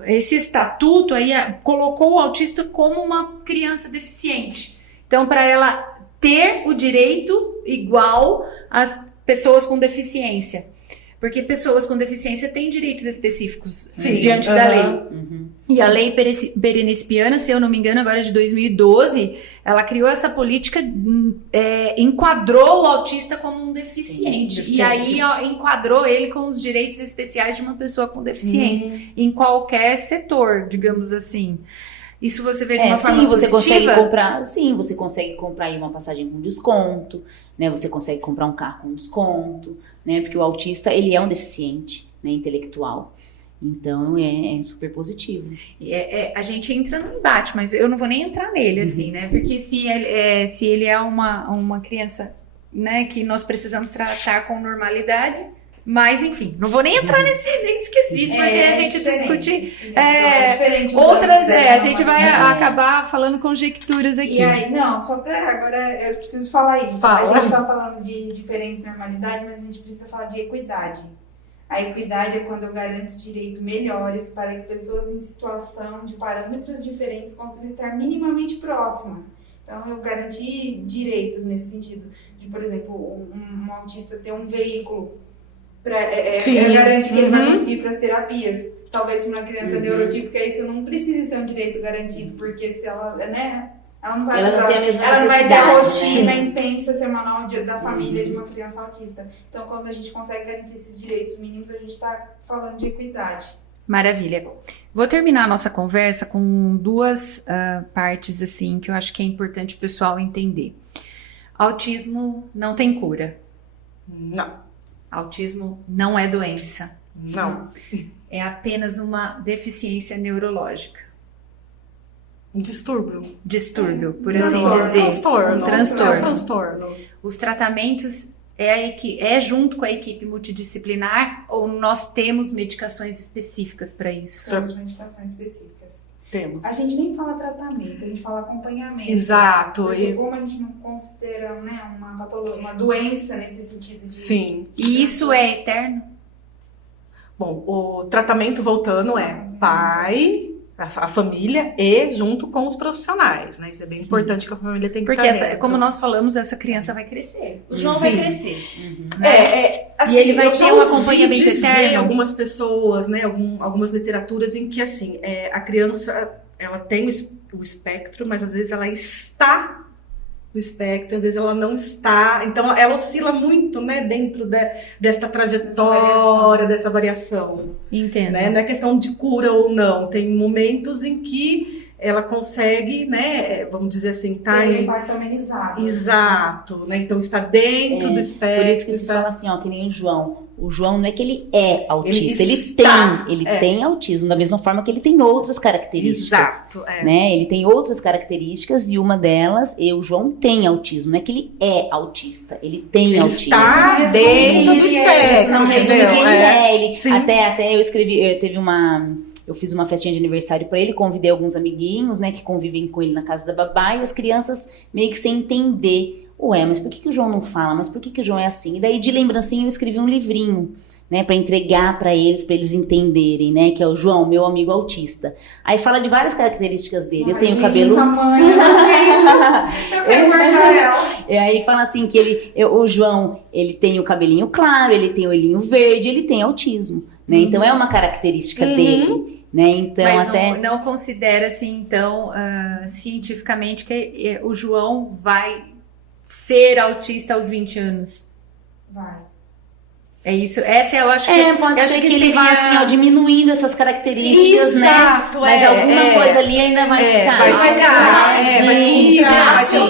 esse estatuto aí colocou o autista como uma criança deficiente. Então, para ela ter o direito igual às pessoas com deficiência. Porque pessoas com deficiência têm direitos específicos diante da lei. Uhum. E a Lei Berenice Piana, se eu não me engano, agora é de 2012, ela criou essa política, enquadrou o autista como um deficiente. Sim, e aí enquadrou ele com os direitos especiais de uma pessoa com deficiência, em qualquer setor, digamos assim. Isso você vê de uma forma você positiva? Você consegue comprar aí uma passagem com desconto, né? Você consegue comprar um carro com desconto, né? Porque o autista, ele é um deficiente, né, intelectual. Então, é super positivo. A gente entra no embate, mas eu não vou nem entrar nele, assim, né? Porque se ele é uma criança, né, que nós precisamos tratar com normalidade, mas, enfim, não vou nem entrar nesse quesito, porque a gente discutir outras, a gente vai acabar falando conjecturas aqui. E aí, não, só pra agora, eu preciso falar isso. A gente tá falando de diferentes normalidades, mas a gente precisa falar de equidade. A equidade é quando eu garanto direitos melhores para que pessoas em situação de parâmetros diferentes consigam estar minimamente próximas. Então, eu garanti direitos nesse sentido. De, por exemplo, um autista ter um veículo. Eu garanto que ele vai conseguir ir para as terapias. Talvez para uma criança neurotípica isso não precise ser um direito garantido, porque se ela, né? Ela não vai ela não vai ter a rotina intensa semanal da família de uma criança autista. Então, quando a gente consegue garantir esses direitos mínimos, a gente está falando de equidade. Maravilha. Vou terminar a nossa conversa com duas partes, assim, que eu acho que é importante o pessoal entender. Autismo não tem cura. Não. Autismo não é doença. Não. É apenas uma deficiência neurológica. Um distúrbio. Distúrbio, por assim dizer. Transtorno. Um transtorno. É um transtorno. Os tratamentos é junto com a equipe multidisciplinar ou nós temos medicações específicas para isso? Temos medicações específicas. Temos. A gente nem fala tratamento, a gente fala acompanhamento. Exato. Porque como a gente não considera, né, uma doença nesse sentido. Sim. E isso é eterno? Bom, o tratamento voltando é pai, a família e junto com os profissionais, né? Isso é bem importante que a família tem que Porque estar dentro. como nós falamos, essa criança vai crescer. O João vai crescer. Assim, e ele vai eu ter já um ouvi acompanhamento dizer eterno. Algumas pessoas, né? Algumas literaturas em que assim, a criança ela tem o espectro, mas às vezes ela está no espectro, às vezes ela não está. Então ela oscila muito, né? Dentro desta trajetória, dessa variação. Entendo. Né? Não é questão de cura ou não. Tem momentos em que ela consegue, né, vamos dizer assim, tá tem um em... impacto amenizado. Exato, né? Então está dentro do espectro. Por isso que se fala assim, ó, que nem o João. O João não é que ele é autista, ele está, tem autismo, da mesma forma que ele tem outras características. Exato, né? Ele tem outras características e uma delas, o João tem autismo, não é que ele é autista, ele tem autismo. Está dentro do espectro, não resume entendeu? quem ele. Sim. Até eu escrevi, eu fiz uma festinha de aniversário pra ele, convidei alguns amiguinhos, né, que convivem com ele na casa da babá, e as crianças meio que sem entender. Ué, mas por que o João não fala? Mas por que o João é assim? E daí, de lembrancinha, eu escrevi um livrinho, né, para entregar para eles entenderem, né, que é o João, meu amigo autista. Aí fala de várias características dele. Eu tenho cabelo... Essa mãe, eu quero guardar ela. E aí fala assim que o João, ele tem o cabelinho claro, ele tem o olhinho verde, ele tem autismo, né? Então é uma característica dele, né? Então Mas até não considera assim, então, cientificamente que o João vai ser autista aos 20 anos. Vai. É isso. Essa eu acho que pode eu ser acho que ele vá assim, ó, diminuindo essas características, Exato, né? Mas alguma coisa ali ainda vai ficar. vai ter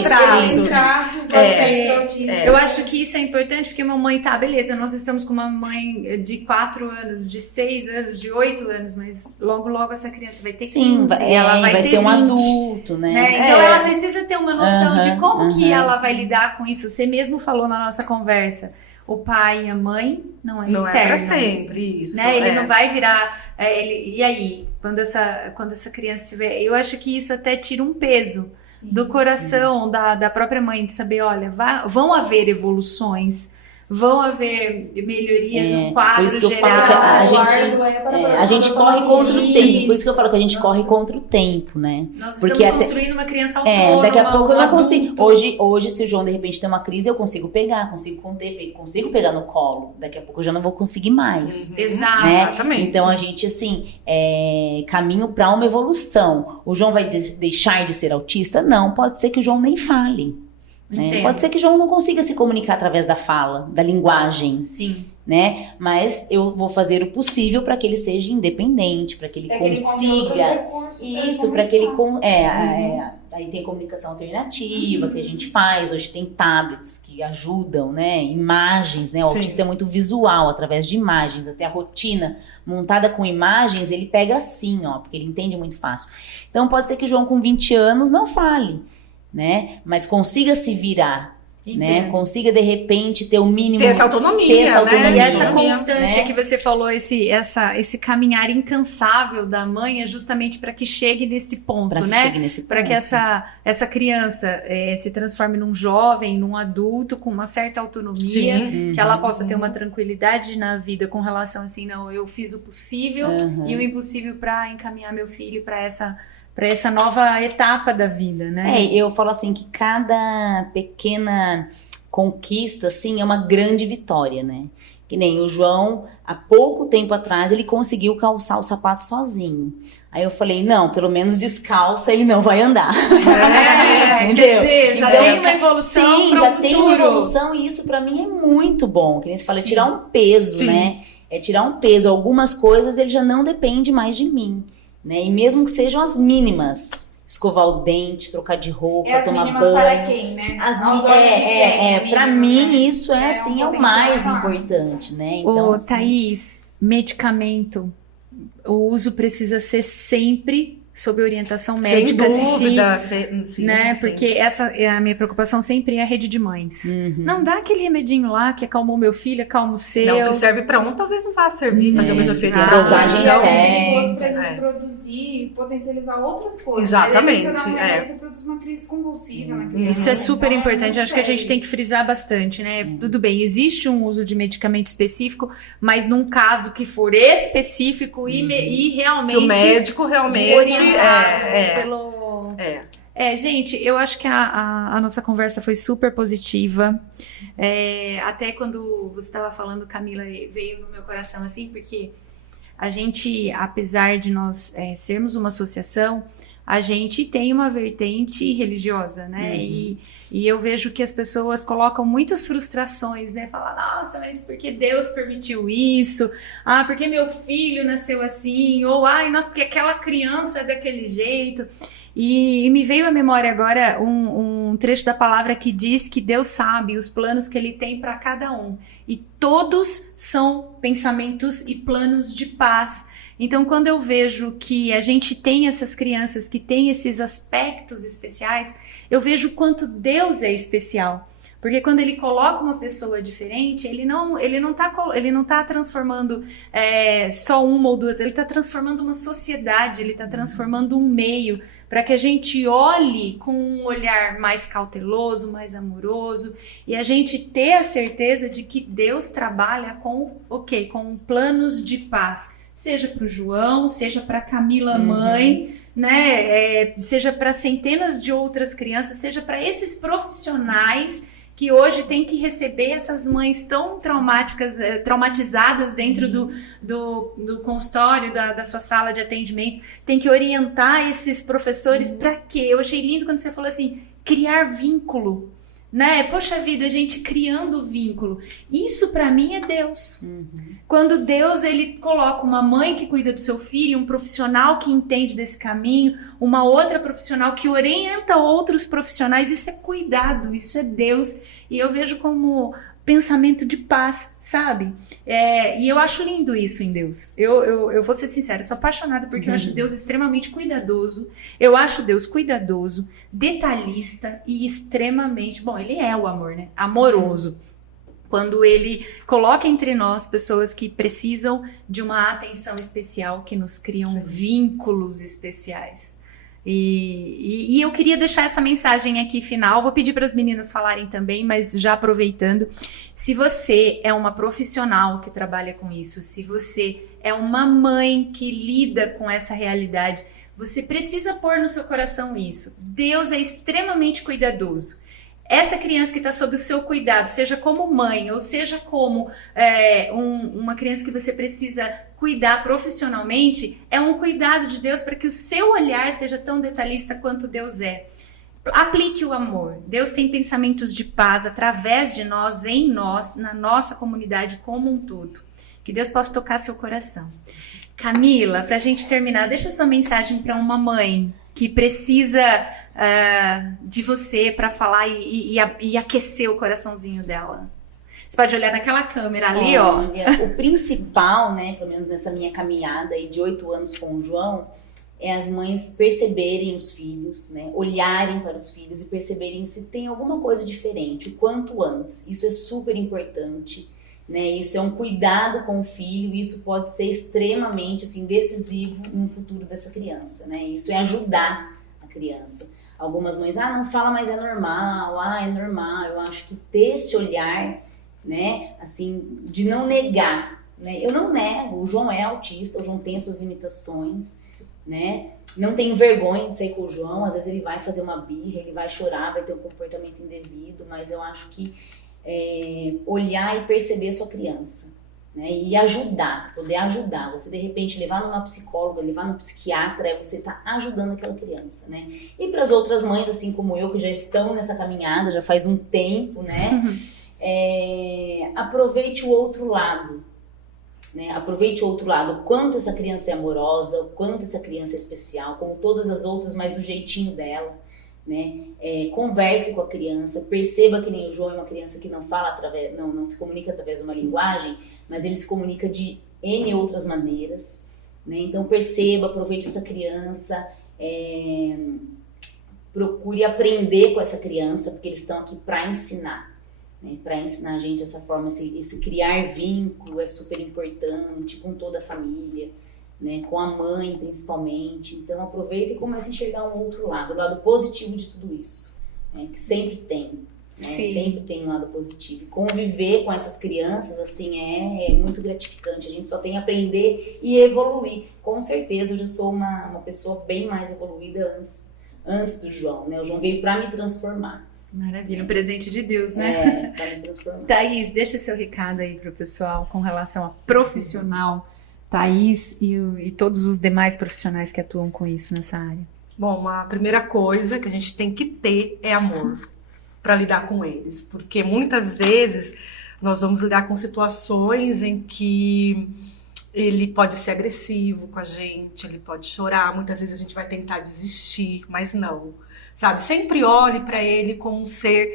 traços. Traços do aspecto autista. Eu acho que isso é importante porque mamãe tá, beleza, nós estamos com uma mãe de 4 anos, de 6 anos, de 8 anos, mas logo essa criança vai ter 15, ela vai ter ser um 20, adulto, né? Então ela precisa ter uma noção de como que ela vai lidar com isso. Você mesmo falou na nossa conversa, o pai e a mãe não é Não eterno. é pra sempre, isso. Né? Ele não vai virar... e aí, quando essa criança estiver... Eu acho que isso até tira um peso do coração da própria mãe, de saber, olha, vão haver evoluções, vão haver melhorias no quadro por isso que eu geral. falo que a gente corre contra o tempo. Por isso que eu falo que a gente corre contra o tempo, né? Nós porque estamos construindo uma criança autônoma. Daqui a pouco eu não consigo. Adulto. Hoje, se o João de repente tem uma crise, eu consigo pegar, consigo conter, consigo pegar no colo. Daqui a pouco eu já não vou conseguir mais. Exato. Né? Exatamente. Então a gente, assim, caminho para uma evolução. O João vai deixar de ser autista? Não, pode ser que o João nem fale. Né? Pode ser que o João não consiga se comunicar através da fala, da linguagem. Sim. Né? Mas eu vou fazer o possível para que ele seja independente, para que ele consiga. Isso, para que ele. Aí tem comunicação alternativa que a gente faz. Hoje tem tablets que ajudam, né? Imagens, né? O autista é muito visual, através de imagens. Até a rotina montada com imagens, ele pega assim, ó, porque ele entende muito fácil. Então pode ser que o João com 20 anos não fale, né? Mas consiga se virar. Né? Consiga de repente ter o mínimo, ter essa autonomia, né? E essa constância, né? que você falou, esse caminhar incansável da mãe é justamente para que chegue nesse ponto, né? Para que essa criança se transforme num jovem, num adulto com uma certa autonomia, que ela possa ter uma tranquilidade na vida com relação assim, não, eu fiz o possível e o impossível para encaminhar meu filho para essa nova etapa da vida, né? Eu falo assim que cada pequena conquista, assim, é uma grande vitória, né? Que nem o João, há pouco tempo atrás, ele conseguiu calçar o sapato sozinho. Aí eu falei, não, pelo menos descalça ele não vai andar. Entendeu? Quer dizer, já tem uma evolução. Sim, já tem uma evolução e isso pra mim é muito bom. Que nem você fala, é tirar um peso, né? É tirar um peso. Algumas coisas ele já não depende mais de mim. Né? E mesmo que sejam as mínimas, escovar o dente, trocar de roupa, tomar banho. Para quem, né? Pra mim isso é assim, é o mais importante, né? Então, assim, Thaís, medicamento, o uso precisa ser sempre sob orientação médica, sem dúvida, sim, né? Sim. Porque essa é a minha preocupação sempre é a rede de mães. Não dá aquele remedinho lá que acalmou meu filho, acalma o seu. Não, que serve pra um, talvez não vá servir, fazer o mesmo efeito. A dosagem é perigoso pra produzir e potencializar outras coisas. Exatamente. Você produz uma crise convulsiva. Isso é super importante. Acho que a gente tem que frisar bastante, né? Tudo bem, existe um uso de medicamento específico, mas num caso que for específico e realmente... Que o médico realmente... Gente, eu acho que a nossa conversa foi super positiva. Até quando você estava falando, Camila, veio no meu coração assim, porque a gente, apesar de nós sermos uma associação, a gente tem uma vertente religiosa, né? E eu vejo que as pessoas colocam muitas frustrações, né? Falam, nossa, mas por que Deus permitiu isso? Ah, porque meu filho nasceu assim? Ou, ai, nossa, porque aquela criança é daquele jeito. E me veio à memória agora um trecho da palavra que diz que Deus sabe os planos que Ele tem para cada um. E todos são pensamentos e planos de paz. Então, quando eu vejo que a gente tem essas crianças que têm esses aspectos especiais, eu vejo o quanto Deus é especial. Porque quando ele coloca uma pessoa diferente, ele não tá transformando só uma ou duas, ele tá transformando uma sociedade, ele tá transformando um meio, para que a gente olhe com um olhar mais cauteloso, mais amoroso, e a gente ter a certeza de que Deus trabalha com planos de paz, seja para o João, seja para Camila mãe, né? Seja para centenas de outras crianças, seja para esses profissionais que hoje têm que receber essas mães tão traumatizadas dentro do consultório, da sua sala de atendimento, tem que orientar esses professores para quê? Eu achei lindo quando você falou assim, criar vínculo, né? Poxa vida, a gente criando vínculo. Isso para mim é Deus. Quando Deus, ele coloca uma mãe que cuida do seu filho, um profissional que entende desse caminho, uma outra profissional que orienta outros profissionais, isso é cuidado, isso é Deus. E eu vejo como pensamento de paz, sabe? E eu acho lindo isso em Deus. Eu vou ser sincera, eu sou apaixonada porque eu acho Deus extremamente cuidadoso. Eu acho Deus cuidadoso, detalhista e extremamente... Bom, ele é o amor, né? Amoroso. Quando ele coloca entre nós pessoas que precisam de uma atenção especial, que nos criam vínculos especiais. E eu queria deixar essa mensagem aqui final, vou pedir para as meninas falarem também, mas já aproveitando, se você é uma profissional que trabalha com isso, se você é uma mãe que lida com essa realidade, você precisa pôr no seu coração isso. Deus é extremamente cuidadoso. Essa criança que está sob o seu cuidado, seja como mãe ou seja como uma criança que você precisa cuidar profissionalmente, é um cuidado de Deus para que o seu olhar seja tão detalhista quanto Deus é. Aplique o amor. Deus tem pensamentos de paz através de nós, em nós, na nossa comunidade como um todo. Que Deus possa tocar seu coração. Camila, para a gente terminar, deixa sua mensagem para uma mãe que precisa de você para falar e aquecer o coraçãozinho dela. Você pode olhar naquela câmera ali, ó. O principal, né, pelo menos nessa minha caminhada aí de 8 anos com o João, é as mães perceberem os filhos, né, olharem para os filhos e perceberem se tem alguma coisa diferente, o quanto antes. Isso é super importante, né? Isso é um cuidado com o filho e isso pode ser extremamente assim, decisivo no futuro dessa criança, né? Isso é ajudar a criança. Algumas mães, não fala, mas é normal, é normal. Eu acho que ter esse olhar, né, assim, de não negar, né? Eu não nego, o João é autista, o João tem as suas limitações, né? Não tenho vergonha de sair com o João, às vezes ele vai fazer uma birra, ele vai chorar, vai ter um comportamento indevido, mas eu acho que olhar e perceber a sua criança, né? E ajudar, poder ajudar, você de repente levar numa psicóloga, levar no psiquiatra, você tá ajudando aquela criança, né? E para as outras mães, assim como eu, que já estão nessa caminhada, já faz um tempo, né? Aproveite o outro lado, né? Aproveite o outro lado, o quanto essa criança é amorosa, o quanto essa criança é especial, como todas as outras, mas do jeitinho dela, né? Converse com a criança, perceba que nem o João é uma criança que não fala não se comunica através de uma linguagem, mas ele se comunica de N outras maneiras, né? Então perceba, aproveite essa criança, procure aprender com essa criança, porque eles estão aqui para ensinar, né? Para ensinar a gente essa forma, esse criar vínculo é super importante com toda a família, né, com a mãe principalmente. Então aproveita e comece a enxergar um outro lado, o lado positivo de tudo isso, né, que sempre tem, né, sempre tem um lado positivo. E conviver com essas crianças assim é muito gratificante, a gente só tem a aprender e evoluir. Com certeza eu já sou uma pessoa bem mais evoluída antes do João, né? O João veio para me transformar. Maravilha, um presente de Deus, né? Para me transformar. Thaís, deixa seu recado aí pro pessoal com relação a profissional, Thaís e todos os demais profissionais que atuam com isso nessa área. Bom, a primeira coisa que a gente tem que ter é amor para lidar com eles, porque muitas vezes nós vamos lidar com situações em que ele pode ser agressivo com a gente, ele pode chorar, muitas vezes a gente vai tentar desistir, mas não, sabe? Sempre olhe para ele como um ser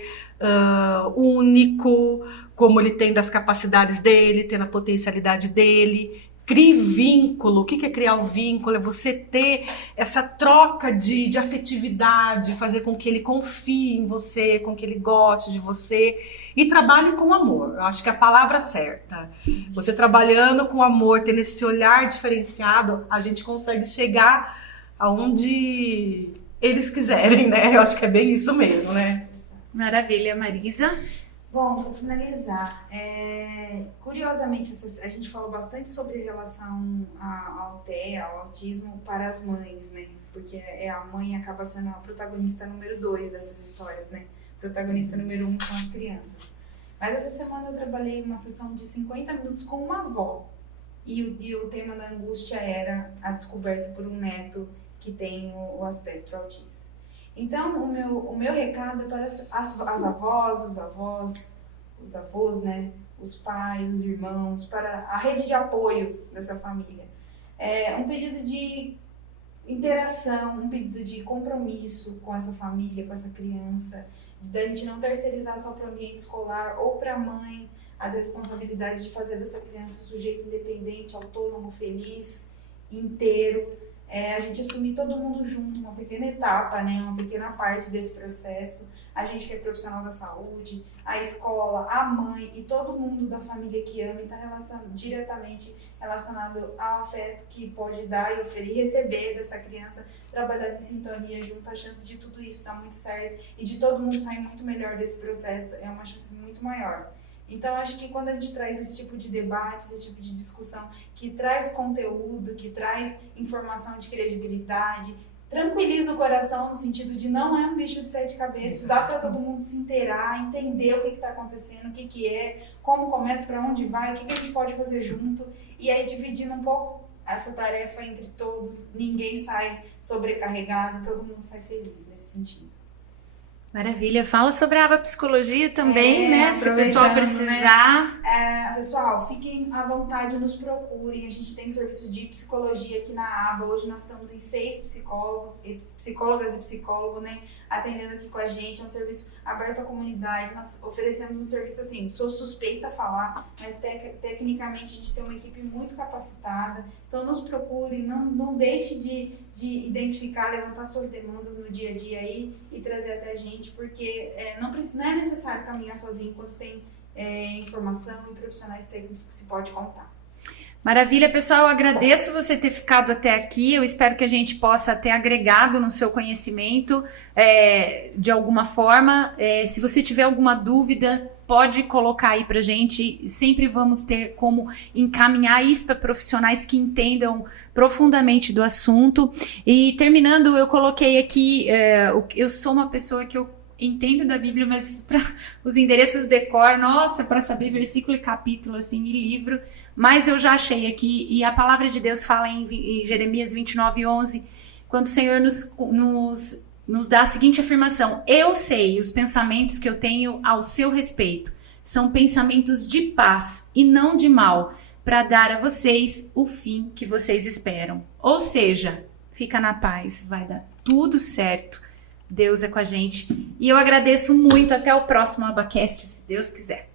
único, como ele tem das capacidades dele, tendo a potencialidade dele. crie vínculo. O que é criar o vínculo? É você ter essa troca de afetividade, fazer com que ele confie em você, com que ele goste de você e trabalhe com amor. Eu acho que é a palavra certa. Você trabalhando com amor, tendo esse olhar diferenciado, a gente consegue chegar aonde eles quiserem, né? Eu acho que é bem isso mesmo, né? Maravilha, Marisa. Bom, para finalizar, curiosamente, a gente falou bastante sobre relação ao TEA, ao autismo para as mães, né? Porque a mãe acaba sendo a protagonista número 2 dessas histórias, né? Protagonista número 1 são as crianças. Mas essa semana eu trabalhei uma sessão de 50 minutos com uma avó. E o tema da angústia era a descoberta por um neto que tem o aspecto autista. Então, o meu recado é para as avós, os avós, né? Os pais, os irmãos, para a rede de apoio dessa família. É um pedido de interação, um pedido de compromisso com essa família, com essa criança, da gente não terceirizar só para o ambiente escolar ou para a mãe as responsabilidades de fazer dessa criança um sujeito independente, autônomo, feliz, inteiro. A gente assumir todo mundo junto, uma pequena etapa, né, uma pequena parte desse processo. A gente que é profissional da saúde, a escola, a mãe e todo mundo da família que ama está diretamente relacionado ao afeto que pode dar e oferecer e receber dessa criança, trabalhando em sintonia junto. A chance de tudo isso dar muito certo e de todo mundo sair muito melhor desse processo é uma chance muito maior. Então, acho que quando a gente traz esse tipo de debate, esse tipo de discussão, que traz conteúdo, que traz informação de credibilidade, tranquiliza o coração no sentido de não é um bicho de 7 cabeças, dá para todo mundo se inteirar, entender o que está acontecendo, o que é, como começa, para onde vai, o que a gente pode fazer junto, e aí dividindo um pouco essa tarefa entre todos, ninguém sai sobrecarregado, todo mundo sai feliz nesse sentido. Maravilha. Fala sobre a aba psicologia também, né? Se o pessoal precisar. Né? Pessoal, fiquem à vontade, nos procurem. A gente tem serviço de psicologia aqui na aba. Hoje nós estamos em 6 psicólogas e psicólogos, né? Atendendo aqui com a gente. É um serviço aberto à comunidade. Nós oferecemos um serviço assim, sou suspeita a falar, mas tecnicamente a gente tem uma equipe muito capacitada. Então nos procurem, não deixe de identificar, levantar suas demandas no dia a dia aí e trazer até a gente, porque não é necessário caminhar sozinho enquanto tem informação e profissionais técnicos que se pode contar. Maravilha, pessoal, eu agradeço você ter ficado até aqui, eu espero que a gente possa ter agregado no seu conhecimento de alguma forma. Se você tiver alguma dúvida, pode colocar aí pra gente, sempre vamos ter como encaminhar isso para profissionais que entendam profundamente do assunto. E terminando, eu coloquei aqui, eu sou uma pessoa que eu entendo da Bíblia, mas para os endereços decor, nossa, para saber versículo e capítulo, assim, e livro, mas eu já achei aqui, e a palavra de Deus fala em Jeremias 29:11, quando o Senhor nos dá a seguinte afirmação: eu sei os pensamentos que eu tenho ao seu respeito, são pensamentos de paz e não de mal, para dar a vocês o fim que vocês esperam. Ou seja, fica na paz, vai dar tudo certo. Deus é com a gente. E eu agradeço muito. Até o próximo Abacast, se Deus quiser.